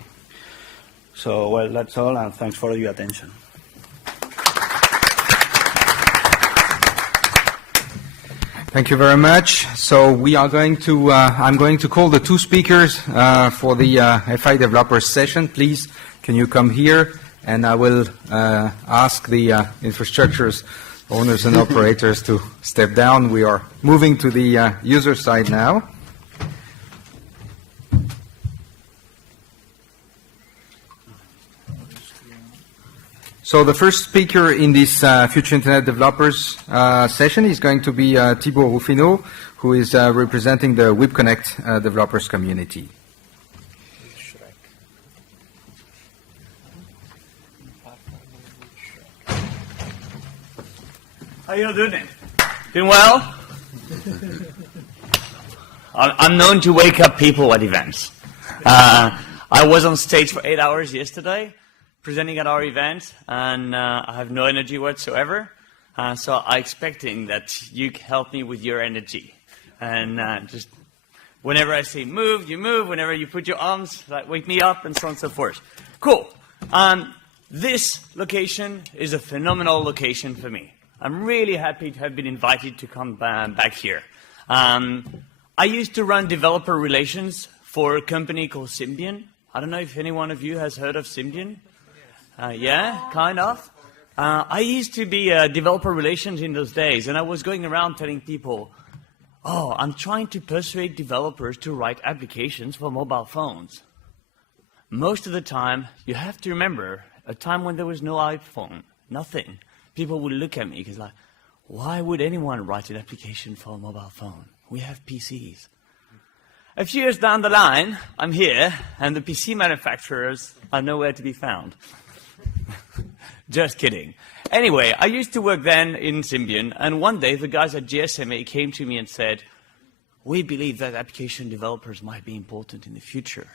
So, well, that's all, and thanks for your attention. Thank you very much. So we are going to, I'm going to call the two speakers for the FI developers session. Please, can you come here? And I will ask the infrastructures owners and operators to step down. We are moving to the user side now. So the first speaker in this Future Internet Developers session is going to be Thibaut Rouffineau, who is representing the WIPCONNECT developers community. How you doing? Doing well? I'm known to wake up people at events. I was on stage for 8 hours yesterday, presenting at our event, and I have no energy whatsoever. So I'm expecting that you help me with your energy. And just whenever I say move, you move. Whenever you put your arms, like wake me up, and so on and so forth. Cool. This location is a phenomenal location for me. I'm really happy to have been invited to come back here. I used to run developer relations for a company called Symbian. I don't know if any one of you has heard of Symbian. Yeah, kind of. I used to be developer relations in those days, and I was going around telling people, oh, I'm trying to persuade developers to write applications for mobile phones. Most of the time, you have to remember a time when there was no iPhone, nothing. People would look at me because, like, why would anyone write an application for a mobile phone? We have PCs. A few years down the line, I'm here, and the PC manufacturers are nowhere to be found. Just kidding. Anyway, I used to work then in Symbian, and one day the guys at GSMA came to me and said, we believe that application developers might be important in the future.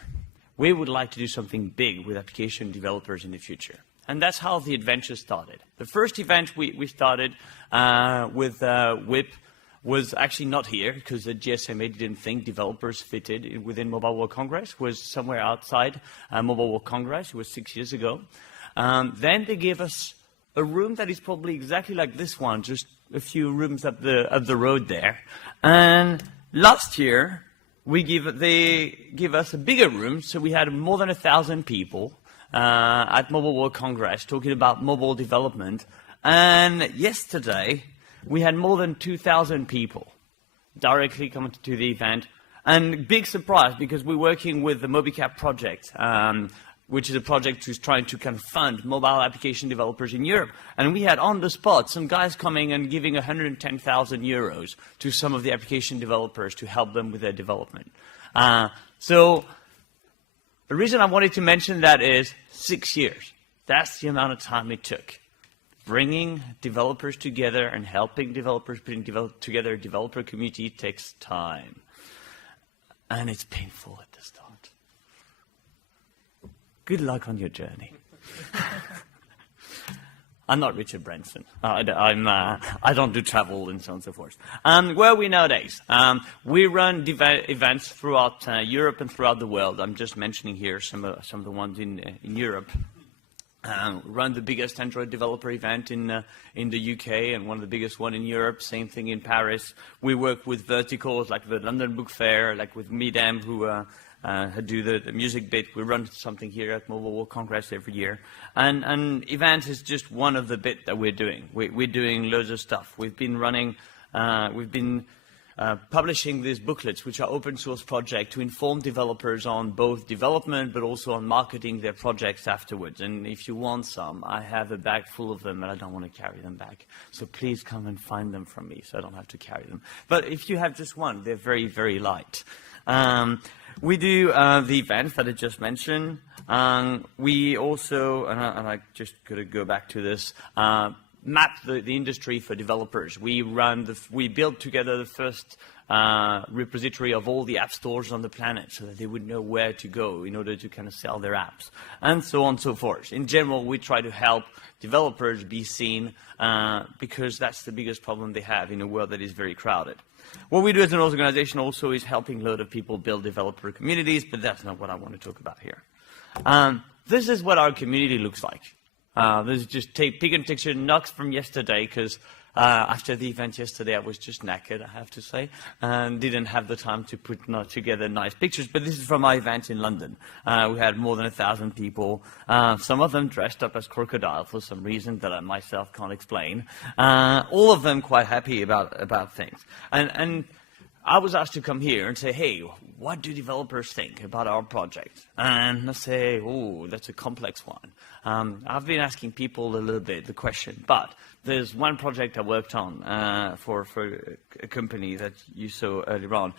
We would like to do something big with application developers in the future. And that's how the adventure started. The first event we started with WIP was actually not here, because the GSMA didn't think developers fitted within Mobile World Congress. It was somewhere outside Mobile World Congress. It was 6 years ago. Then they gave us a room that is probably exactly like this one, just a few rooms up the road there. And last year, they give us a bigger room, so we had more than 1,000 people at Mobile World Congress talking about mobile development. And yesterday, we had more than 2,000 people directly coming to the event. And big surprise, because we're working with the MobiCap project, which is a project who's trying to kind of fund mobile application developers in Europe. And we had on the spot some guys coming and giving 110,000 euros to some of the application developers to help them with their development. So the reason I wanted to mention that is 6 years. That's the amount of time it took. Bringing developers together and helping developers putting together a developer community takes time. And it's painful at the start. Good luck on your journey. I'm not Richard Branson. I don't do travel and so on and so forth. Where are we nowadays? We run events throughout Europe and throughout the world. I'm just mentioning here some of the ones in Europe. Run the biggest Android developer event in the UK and one of the biggest one in Europe. Same thing in Paris. We work with verticals like the London Book Fair, like with Midem, who do the music bit. We run something here at Mobile World Congress every year. And events is just one of the bit that we're doing. We're doing loads of stuff. We've been running, publishing these booklets, which are open source projects, to inform developers on both development but also on marketing their projects afterwards. And if you want some, I have a bag full of them and I don't want to carry them back. So please come and find them from me so I don't have to carry them. But if you have just one, they're very, very light. We do the events that I just mentioned. We also, and I just got to go back to this, map the industry for developers. We built together the first repository of all the app stores on the planet so that they would know where to go in order to kind of sell their apps, and so on and so forth. In general, we try to help developers be seen because that's the biggest problem they have in a world that is very crowded. What we do as an organization also is helping a lot of people build developer communities, but that's not what I want to talk about here. This is what our community looks like. This is just pick and picture knocks from yesterday, because after the event yesterday, I was just knackered, I have to say, and didn't have the time to put together nice pictures. But this is from my event in London. We had more than 1,000 people, some of them dressed up as crocodile for some reason that I myself can't explain. All of them quite happy about things. And I was asked to come here and say, hey, what do developers think about our project? And I say, oh, that's a complex one. I've been asking people a little bit the question, but there's one project I worked on for a company that you saw earlier on,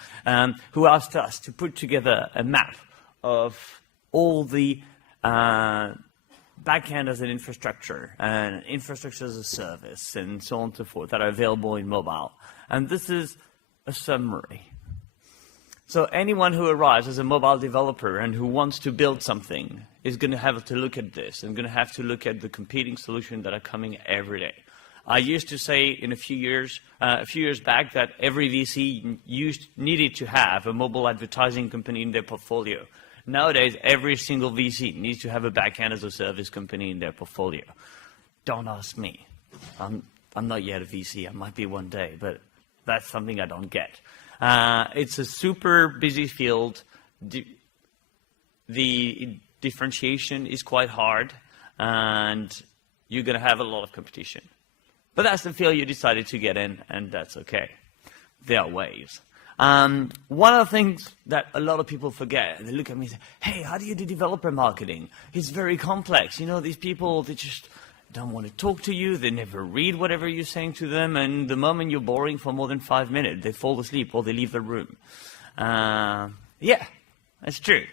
who asked us to put together a map of all the backend as an infrastructure and infrastructure as a service and so on and so forth that are available in mobile. And this is a summary. So anyone who arrives as a mobile developer and who wants to build something is going to have to look at this and going to have to look at the competing solutions that are coming every day. I used to say in a few years back that every VC needed to have a mobile advertising company in their portfolio. Nowadays, every single VC needs to have a backend as a service company in their portfolio. Don't ask me. I'm not yet a VC. I might be one day, but that's something I don't get. It's a super busy field. The differentiation is quite hard, and you're going to have a lot of competition. But that's the field you decided to get in, and that's okay. There are ways. One of the things that a lot of people forget, they look at me and say, hey, how do you do developer marketing? It's very complex. You know, these people, they just don't want to talk to you, they never read whatever you're saying to them, and the moment you're boring for more than 5 minutes, they fall asleep or they leave the room. Yeah, that's true.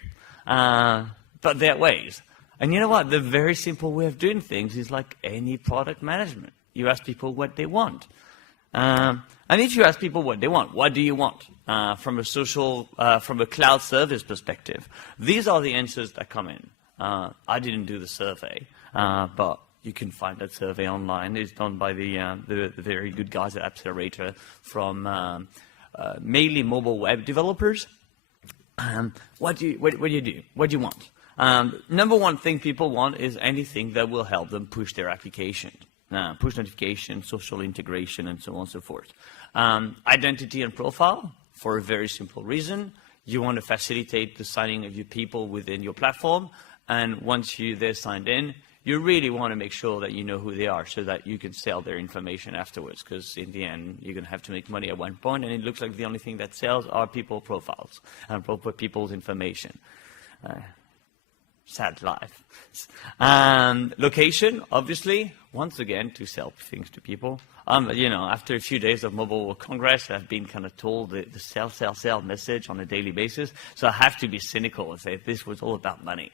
But there are ways. And you know what? The very simple way of doing things is like any product management. You ask people what they want. And if you ask people what they want, what do you want? From a cloud service perspective, these are the answers that come in. I didn't do the survey, but you can find that survey online. It's done by the very good guys at Accelerator from mainly mobile web developers. What do you do? What do you want? Number one thing people want is anything that will help them push their application. Push notification, social integration, and so on and so forth. Identity and profile, for a very simple reason. You want to facilitate the signing of your people within your platform, and once they're signed in, you really want to make sure that you know who they are so that you can sell their information afterwards, because in the end, you're going to have to make money at one point, and it looks like the only thing that sells are people profiles and people's information. Sad life. Location, obviously, once again, to sell things to people. You know, after a few days of Mobile World Congress, I've been kind of told the sell message on a daily basis. So I have to be cynical and say this was all about money.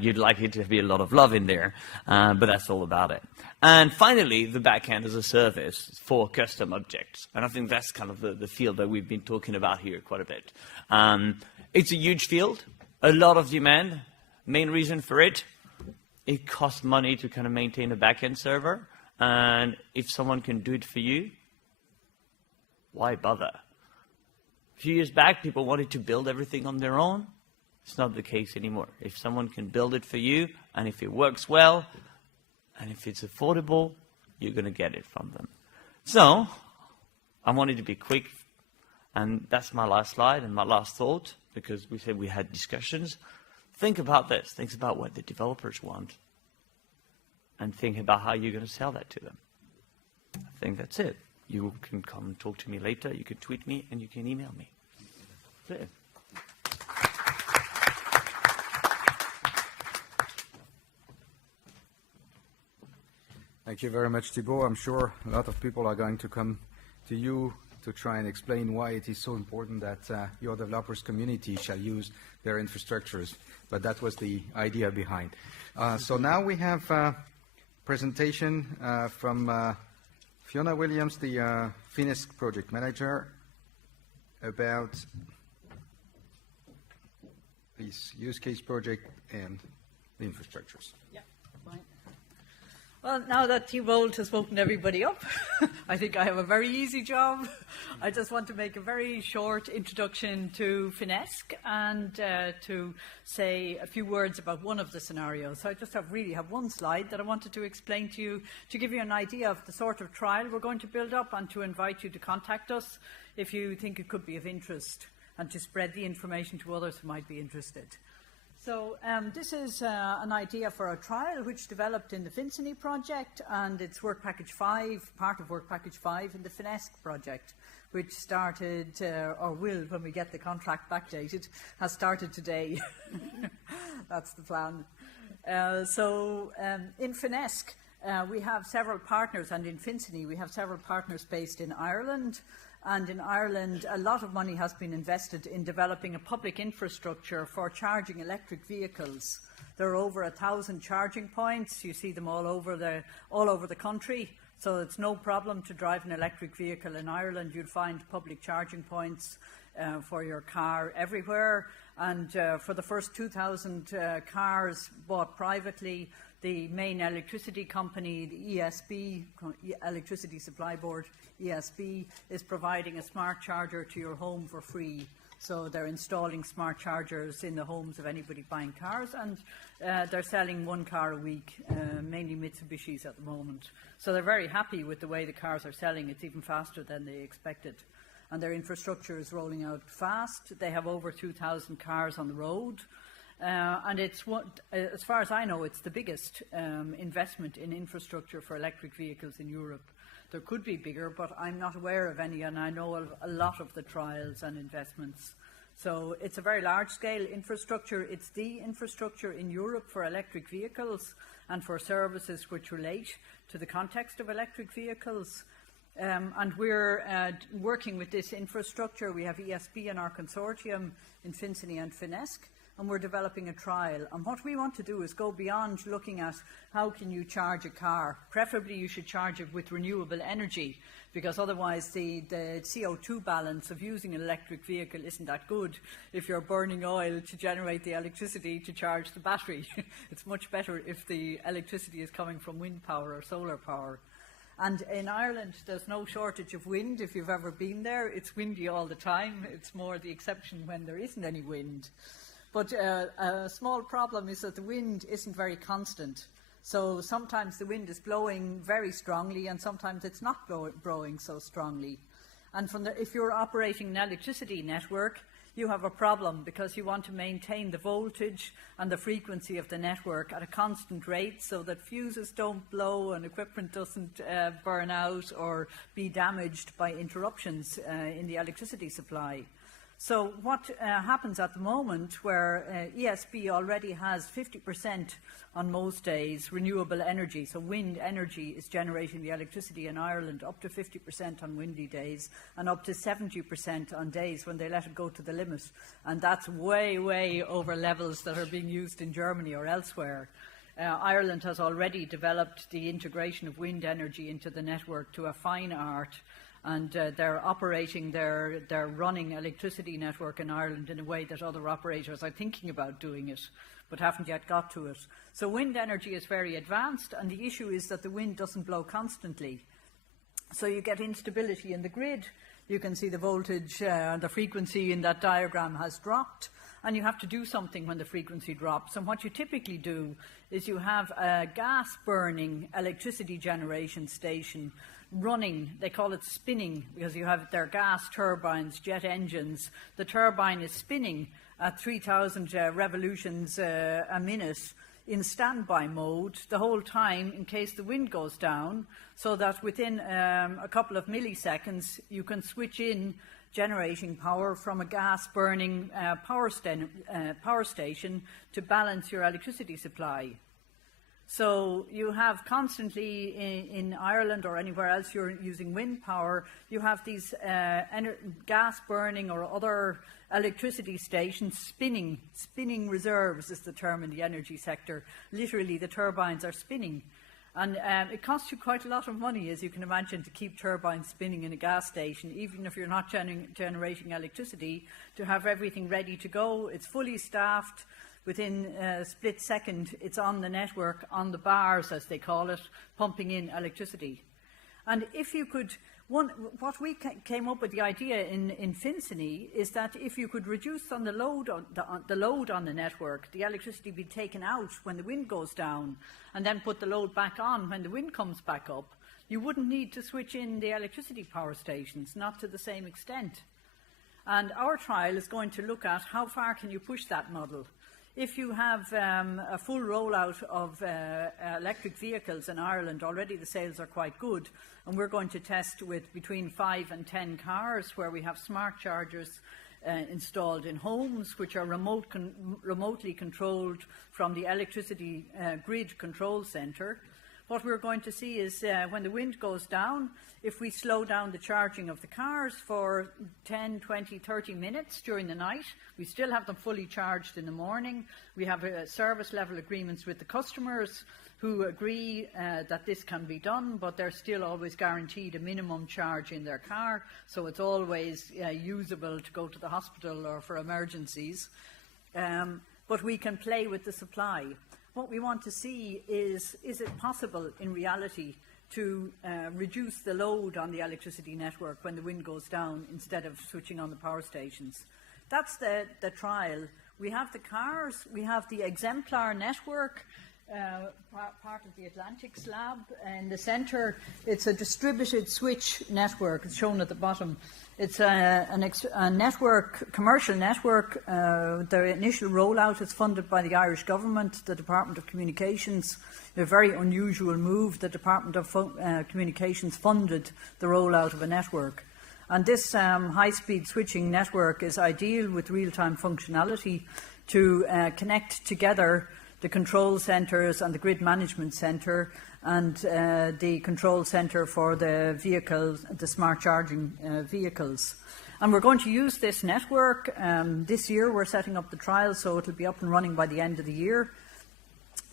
You'd like it to be a lot of love in there, but that's all about it. And finally, the backend as a service for custom objects. And I think that's kind of the field that we've been talking about here quite a bit. It's a huge field, a lot of demand. Main reason for it costs money to kind of maintain a backend server. And if someone can do it for you, why bother? A few years back, people wanted to build everything on their own. It's not the case anymore. If someone can build it for you, and if it works well, and if it's affordable, you're going to get it from them. So, I wanted to be quick, and that's my last slide and my last thought, because we said we had discussions. Think about this. Think about what the developers want, and think about how you're going to sell that to them. I think that's it. you can come and talk to me later, you can tweet me, and you can email me. That's it. Thank you very much, Thibaut. I'm sure a lot of people are going to come to you to try and explain why it is so important that your developers community shall use their infrastructures. But that was the idea behind. So now we have a presentation from Fiona Williams, the FINESC project manager, about this use case project and the infrastructures. Yeah, fine. Well, now that Thibaut has woken everybody up, I think I have a very easy job. I just want to make a very short introduction to FINESC and to say a few words about one of the scenarios. So I just really have one slide that I wanted to explain to you to give you an idea of the sort of trial we're going to build up and to invite you to contact us if you think it could be of interest and to spread the information to others who might be interested. So this is an idea for a trial which developed in the FinCities project, and it's Work Package 5, part of Work Package 5 in the FINESC project, which started, or will, when we get the contract backdated, has started today. That's the plan. In FINESC, we have several partners, and in FinCities we have several partners based in Ireland. And in Ireland, a lot of money has been invested in developing a public infrastructure for charging electric vehicles. There are over 1,000 charging points. You see them all over the country. So it's no problem to drive an electric vehicle in Ireland. You'll find public charging points for your car everywhere. And for the first 2,000 cars bought privately, the main electricity company, the ESB, Electricity Supply Board, ESB, is providing a smart charger to your home for free. So they're installing smart chargers in the homes of anybody buying cars, and they're selling one car a week, mainly Mitsubishis at the moment. So they're very happy with the way the cars are selling. It's even faster than they expected. And their infrastructure is rolling out fast. They have over 2,000 cars on the road. And it's, as far as I know, it's the biggest investment in infrastructure for electric vehicles in Europe. There could be bigger, but I'm not aware of any, and I know of a lot of the trials and investments. So it's a very large-scale infrastructure. It's the infrastructure in Europe for electric vehicles and for services which relate to the context of electric vehicles. And we're working with this infrastructure. We have ESB in our consortium in FinCities and FINESC, and we're developing a trial. And what we want to do is go beyond looking at how can you charge a car. Preferably you should charge it with renewable energy, because otherwise the CO2 balance of using an electric vehicle isn't that good if you're burning oil to generate the electricity to charge the battery. It's much better if the electricity is coming from wind power or solar power. And in Ireland, there's no shortage of wind. If you've ever been there, it's windy all the time. It's more the exception when there isn't any wind. But a small problem is that the wind isn't very constant. So sometimes the wind is blowing very strongly, and sometimes it's not blowing so strongly. And if you're operating an electricity network, you have a problem because you want to maintain the voltage and the frequency of the network at a constant rate so that fuses don't blow and equipment doesn't burn out or be damaged by interruptions in the electricity supply. So what happens at the moment, where ESB already has 50% on most days renewable energy, so wind energy is generating the electricity in Ireland up to 50% on windy days and up to 70% on days when they let it go to the limit. And that's way, way over levels that are being used in Germany or elsewhere. Ireland has already developed the integration of wind energy into the network to a fine art. And they're operating their running electricity network in Ireland in a way that other operators are thinking about doing it, but haven't yet got to it. So wind energy is very advanced, and the issue is that the wind doesn't blow constantly. So you get instability in the grid. You can see the voltage and the frequency in that diagram has dropped, and you have to do something when the frequency drops. And what you typically do is you have a gas-burning electricity generation station running, they call it spinning, because you have their gas turbines, jet engines. The turbine is spinning at 3,000 revolutions a minute in standby mode the whole time in case the wind goes down, so that within a couple of milliseconds you can switch in generating power from a gas-burning power station to balance your electricity supply. So you have constantly in Ireland or anywhere else you're using wind power, you have these gas-burning or other electricity stations spinning reserves is the term in the energy sector. Literally, the turbines are spinning. And it costs you quite a lot of money, as you can imagine, to keep turbines spinning in a gas station, even if you're not generating electricity, to have everything ready to go. It's fully staffed. Within a split second, it's on the network, on the bars, as they call it, pumping in electricity. And if you could, what we came up with the idea in Finceny is that if you could reduce on the load on the network, the electricity be taken out when the wind goes down, and then put the load back on when the wind comes back up, you wouldn't need to switch in the electricity power stations, not to the same extent. And our trial is going to look at how far can you push that model. If you have a full rollout of electric vehicles in Ireland, already the sales are quite good, and we're going to test with between 5 and 10 cars where we have smart chargers installed in homes, which are remotely controlled from the electricity grid control centre. What we're going to see is when the wind goes down, if we slow down the charging of the cars for 10, 20, 30 minutes during the night, we still have them fully charged in the morning. We have service level agreements with the customers who agree that this can be done, but they're still always guaranteed a minimum charge in their car, so it's always usable to go to the hospital or for emergencies. But we can play with the supply. What we want to see is it possible in reality to reduce the load on the electricity network when the wind goes down instead of switching on the power stations? That's the trial. We have the cars, we have the exemplar network, part of the Atlantic slab. In the centre, it's a distributed switch network. It's shown at the bottom. It's a network, commercial network. The initial rollout is funded by the Irish government, the Department of Communications. A very unusual move. The Department of Communications funded the rollout of a network. And this high-speed switching network is ideal with real-time functionality to connect together the control centres and the grid management centre and the control centre for the vehicles, the smart charging vehicles. And we're going to use this network. This year we're setting up the trial, so it'll be up and running by the end of the year.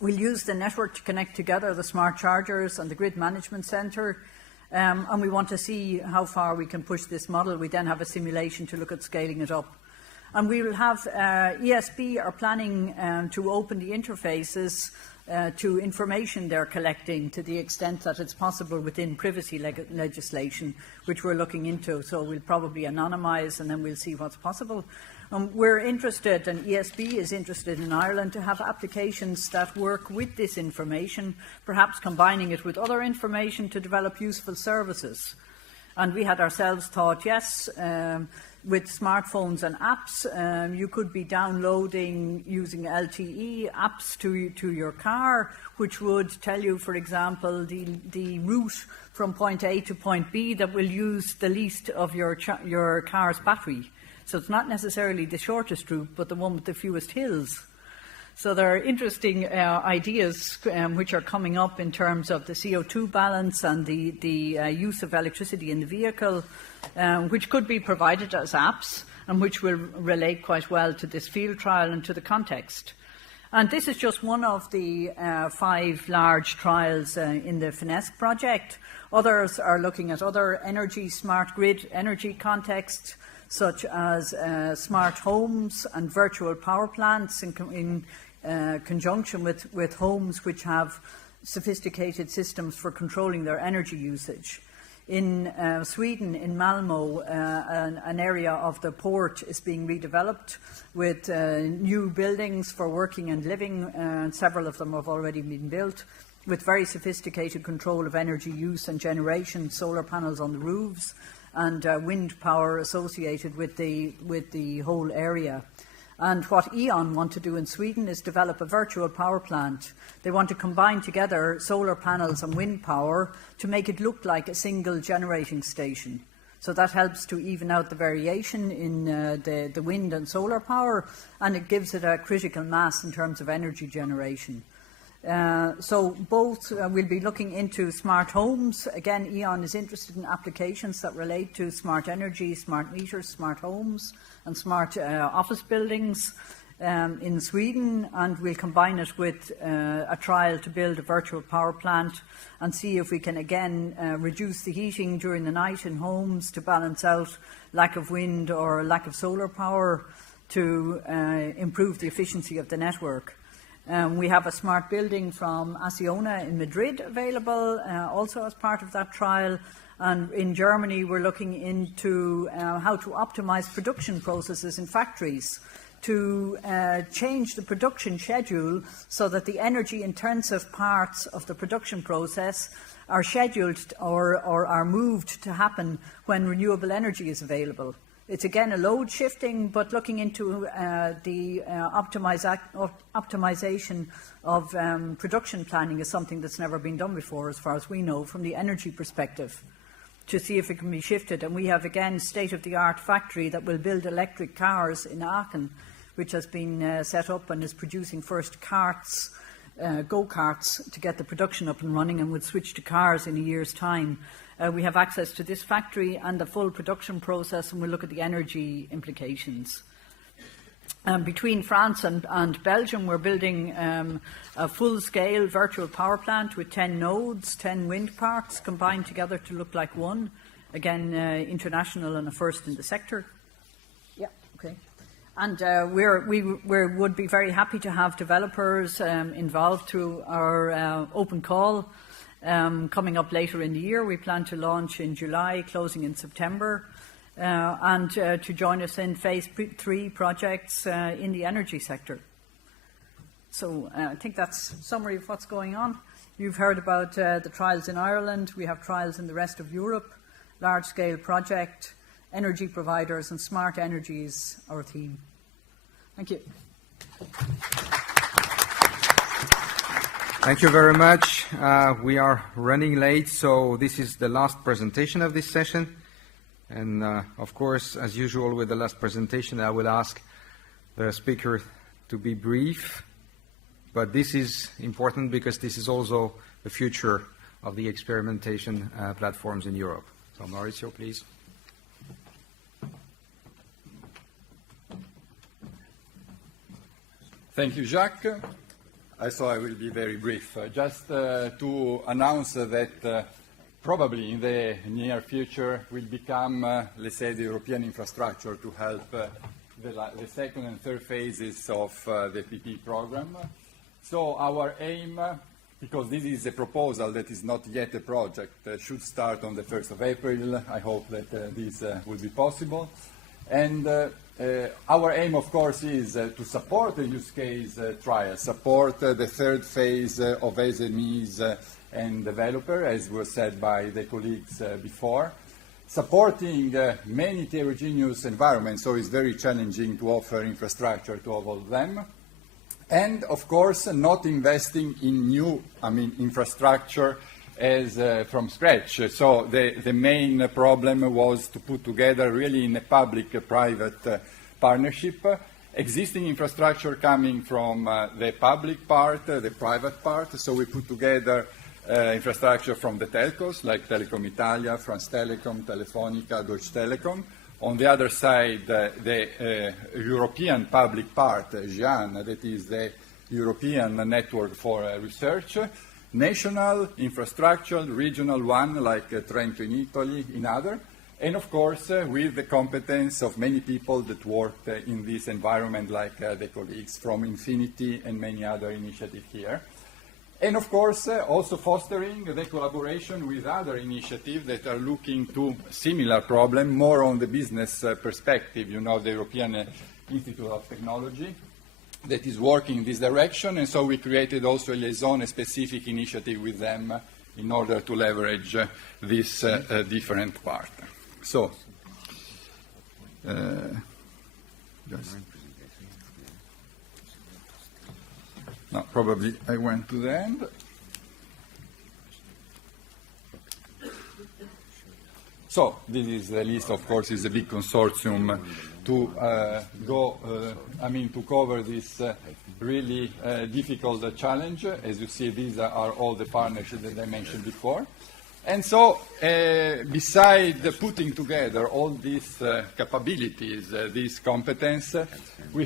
We'll use the network to connect together the smart chargers and the grid management centre. And we want to see how far we can push this model. We then have a simulation to look at scaling it up. And we will have ESB are planning to open the interfaces to information they're collecting to the extent that it's possible within privacy legislation, which we're looking into. So we'll probably anonymise and then we'll see what's possible. We're interested, and ESB is interested in Ireland, to have applications that work with this information, perhaps combining it with other information to develop useful services. And we had ourselves thought, yes, with smartphones and apps, you could be downloading using LTE apps to your car, which would tell you, for example, the route from point A to point B that will use the least of your car's battery. So it's not necessarily the shortest route, but the one with the fewest hills. So there are interesting ideas which are coming up in terms of the CO2 balance and the use of electricity in the vehicle, which could be provided as apps and which will relate quite well to this field trial and to the context. And this is just one of the 5 large trials in the FINESC project. Others are looking at other energy, smart grid energy contexts, such as smart homes and virtual power plants in conjunction with homes which have sophisticated systems for controlling their energy usage. In Sweden, in Malmo, an area of the port is being redeveloped with new buildings for working and living, and several of them have already been built, with very sophisticated control of energy use and generation, solar panels on the roofs, and wind power associated with the whole area. And what E.ON want to do in Sweden is develop a virtual power plant. They want to combine together solar panels and wind power to make it look like a single generating station. So that helps to even out the variation in the wind and solar power, and it gives it a critical mass in terms of energy generation. So both we'll be looking into smart homes. Again, E.ON is interested in applications that relate to smart energy, smart meters, smart homes, and smart office buildings in Sweden, and we'll combine it with a trial to build a virtual power plant and see if we can again reduce the heating during the night in homes to balance out lack of wind or lack of solar power to improve the efficiency of the network. We have a smart building from Acciona in Madrid available, also as part of that trial. And in Germany, we're looking into how to optimize production processes in factories to change the production schedule so that the energy-intensive parts of the production process are scheduled or are moved to happen when renewable energy is available. It's again a load shifting, but looking into the optimization of production planning is something that's never been done before, as far as we know, from the energy perspective, to see if it can be shifted. And we have, again, state-of-the-art factory that will build electric cars in Aachen, which has been set up and is producing first carts, go-karts, to get the production up and running, and would switch to cars in a year's time. We have access to this factory and the full production process, and we'll look at the energy implications. Between France and Belgium, we're building a full-scale virtual power plant with 10 nodes, 10 wind parks combined together to look like one. Again, international and a first in the sector. Yeah, okay. And we would be very happy to have developers involved through our open call. Coming up later in the year, we plan to launch in July, closing in September, and to join us in phase 3 projects in the energy sector. So I think that's a summary of what's going on. You've heard about the trials in Ireland. We have trials in the rest of Europe, large-scale project, energy providers, and smart energy is our theme. Thank you. Thank you very much. We are running late, so this is the last presentation of this session. And of course, as usual with the last presentation, I will ask the speaker to be brief. But this is important because this is also the future of the experimentation platforms in Europe. So Mauricio, please. Thank you, Jacques. So I will be very brief. Just to announce that probably in the near future will become, let's say, the European infrastructure to help the second and third phases of the PP program. So our aim, because this is a proposal that is not yet a project, should start on the 1st of April. I hope that this will be possible. And our aim, of course, is to support the use case trial, support the third phase of SMEs and developer, as was said by the colleagues before, supporting many heterogeneous environments, so it's very challenging to offer infrastructure to all of them, and, of course, not investing in new, infrastructure as from scratch. So the main problem was to put together really in a public-private partnership, existing infrastructure coming from the public part, the private part. So we put together infrastructure from the telcos, like Telecom Italia, France Telecom, Telefonica, Deutsche Telekom. On the other side, the European public part, GIAN, that is the European Network for Research, national, infrastructure, regional one, like Trento in Italy, in other, and of course with the competence of many people that worked in this environment, like the colleagues from Infinity and many other initiatives here. And of course also fostering the collaboration with other initiatives that are looking to similar problem, more on the business perspective, the European Institute of Technology, that is working in this direction, and so we created also a liaison, a specific initiative with them in order to leverage this different part. So, No, probably I went to the end. So this is the list, of course, is a big consortium to to cover this really difficult challenge. As you see, these are all the partnerships that I mentioned before. And so, beside putting together all these capabilities, this competence, we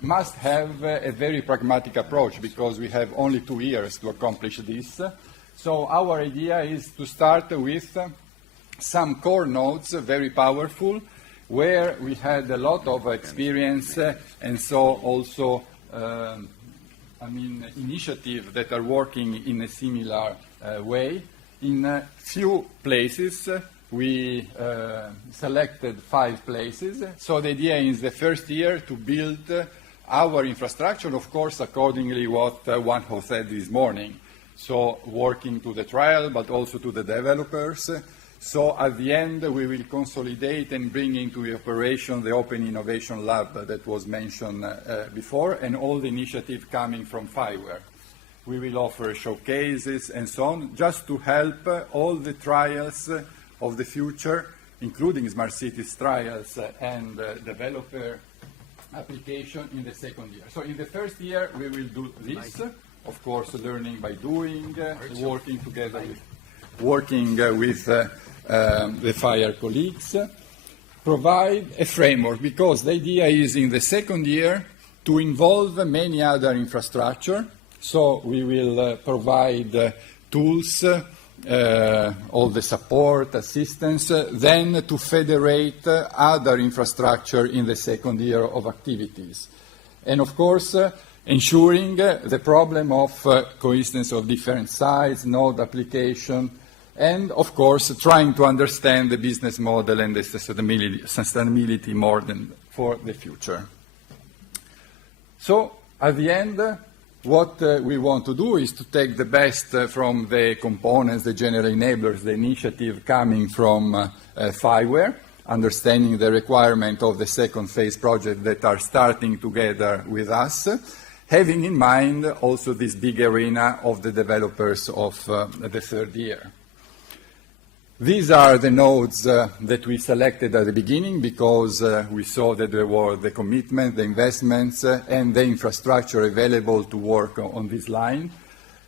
must have a very pragmatic approach because we have only 2 years to accomplish this. So our idea is to start with some core nodes, very powerful, where we had a lot of experience and so also initiatives that are working in a similar way. In a few places, we selected 5 places. So the idea is the first year to build our infrastructure, of course, accordingly what one who said this morning. So working to the trial, but also to the developers. So at the end, we will consolidate and bring into operation the Open Innovation Lab that was mentioned before, and all the initiatives coming from FIWare. We will offer showcases and so on, just to help all the trials of the future, including smart cities trials and developer application in the second year. So in the first year, we will do this, of course, learning by doing, working together with the FIRE colleagues, provide a framework, because the idea is in the second year to involve many other infrastructure. So we will provide tools, all the support, assistance, then to federate other infrastructure in the second year of activities. And of course, ensuring the problem of coincidence of different size, node application, and of course, trying to understand the business model and the sustainability more than for the future. So at the end, what we want to do is to take the best from the components, the general enablers, the initiative coming from FIWare, understanding the requirement of the second phase project that are starting together with us, having in mind also this big arena of the developers of the third year. These are the nodes that we selected at the beginning because we saw that there were the commitment, the investments, and the infrastructure available to work on this line.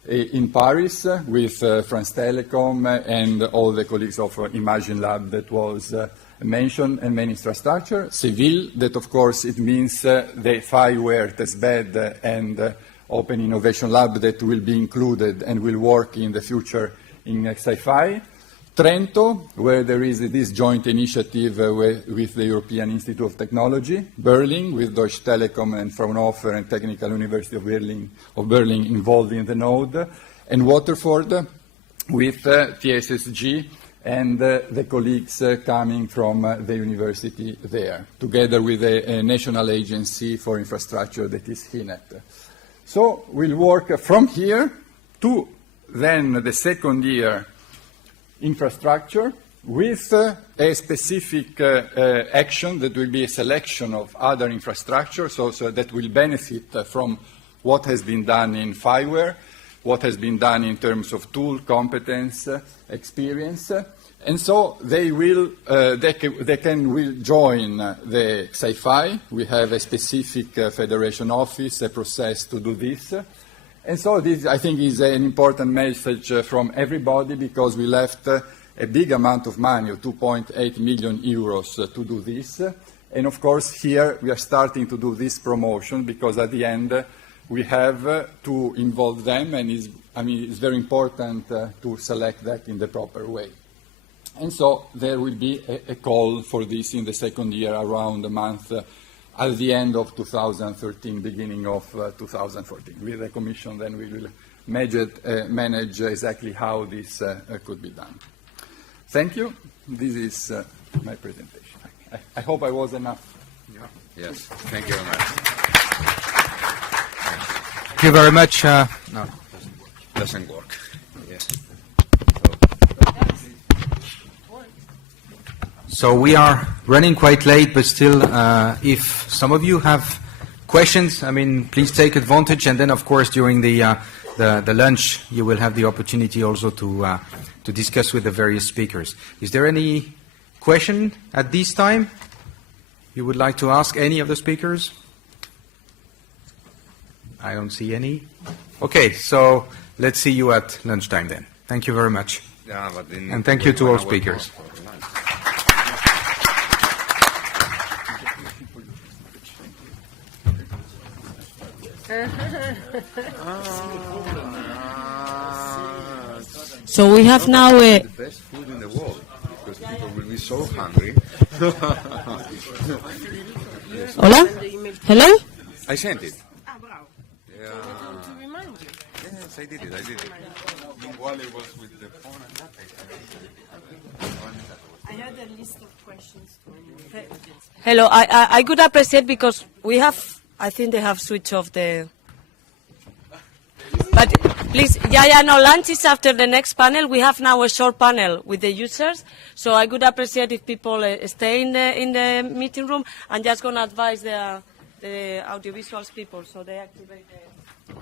In Paris, with France Telecom and all the colleagues of Imagine Lab that was mentioned, and main infrastructure. Seville, that of course it means the FIWare, Testbed, and Open Innovation Lab that will be included and will work in the future in XiPi. Trento, where there is this joint initiative with the European Institute of Technology. Berlin, with Deutsche Telekom and Fraunhofer and Technical University of Berlin involved in the node. And Waterford, with TSSG and the colleagues coming from the university there, together with the National Agency for Infrastructure, that is HINET. So we'll work from here to then the second year infrastructure with a specific action that will be a selection of other infrastructure, so that will benefit from what has been done in FIWare, what has been done in terms of tool, competence, experience, and so they will join the XiPi. We have a specific federation office, a process to do this. And so this, I think, is an important message from everybody, because we left a big amount of money, 2.8 million euros, to do this. And of course, here we are starting to do this promotion, because at the end we have to involve them, and it's very important to select that in the proper way. And so there will be a call for this in the second year, around a month at the end of 2013, beginning of 2014. With the Commission, then we will manage exactly how this could be done. Thank you. This is my presentation. I hope I was enough. Yeah. Yes. Thank you very much. Thank you very much. No, doesn't work. Yeah. So we are running quite late, but still, if some of you have questions, I mean, please take advantage. And then, of course, during the lunch, you will have the opportunity also to discuss with the various speakers. Is there any question at this time you would like to ask any of the speakers? I don't see any. Okay, so let's see you at lunchtime then. Thank you very much. Yeah, but and thank you to all speakers. So we have now the best food in the world, because people will be so hungry. Hola? Hello? I sent it. Yeah. Yes, I did it. While it was with the phone and that, I had a list of questions. Hello, I could appreciate because we have, I think they have switched off the... But please, no, lunch is after the next panel. We have now a short panel with the users, so I could appreciate if people stay in the meeting room. I'm just going to advise the audiovisuals people so they activate the...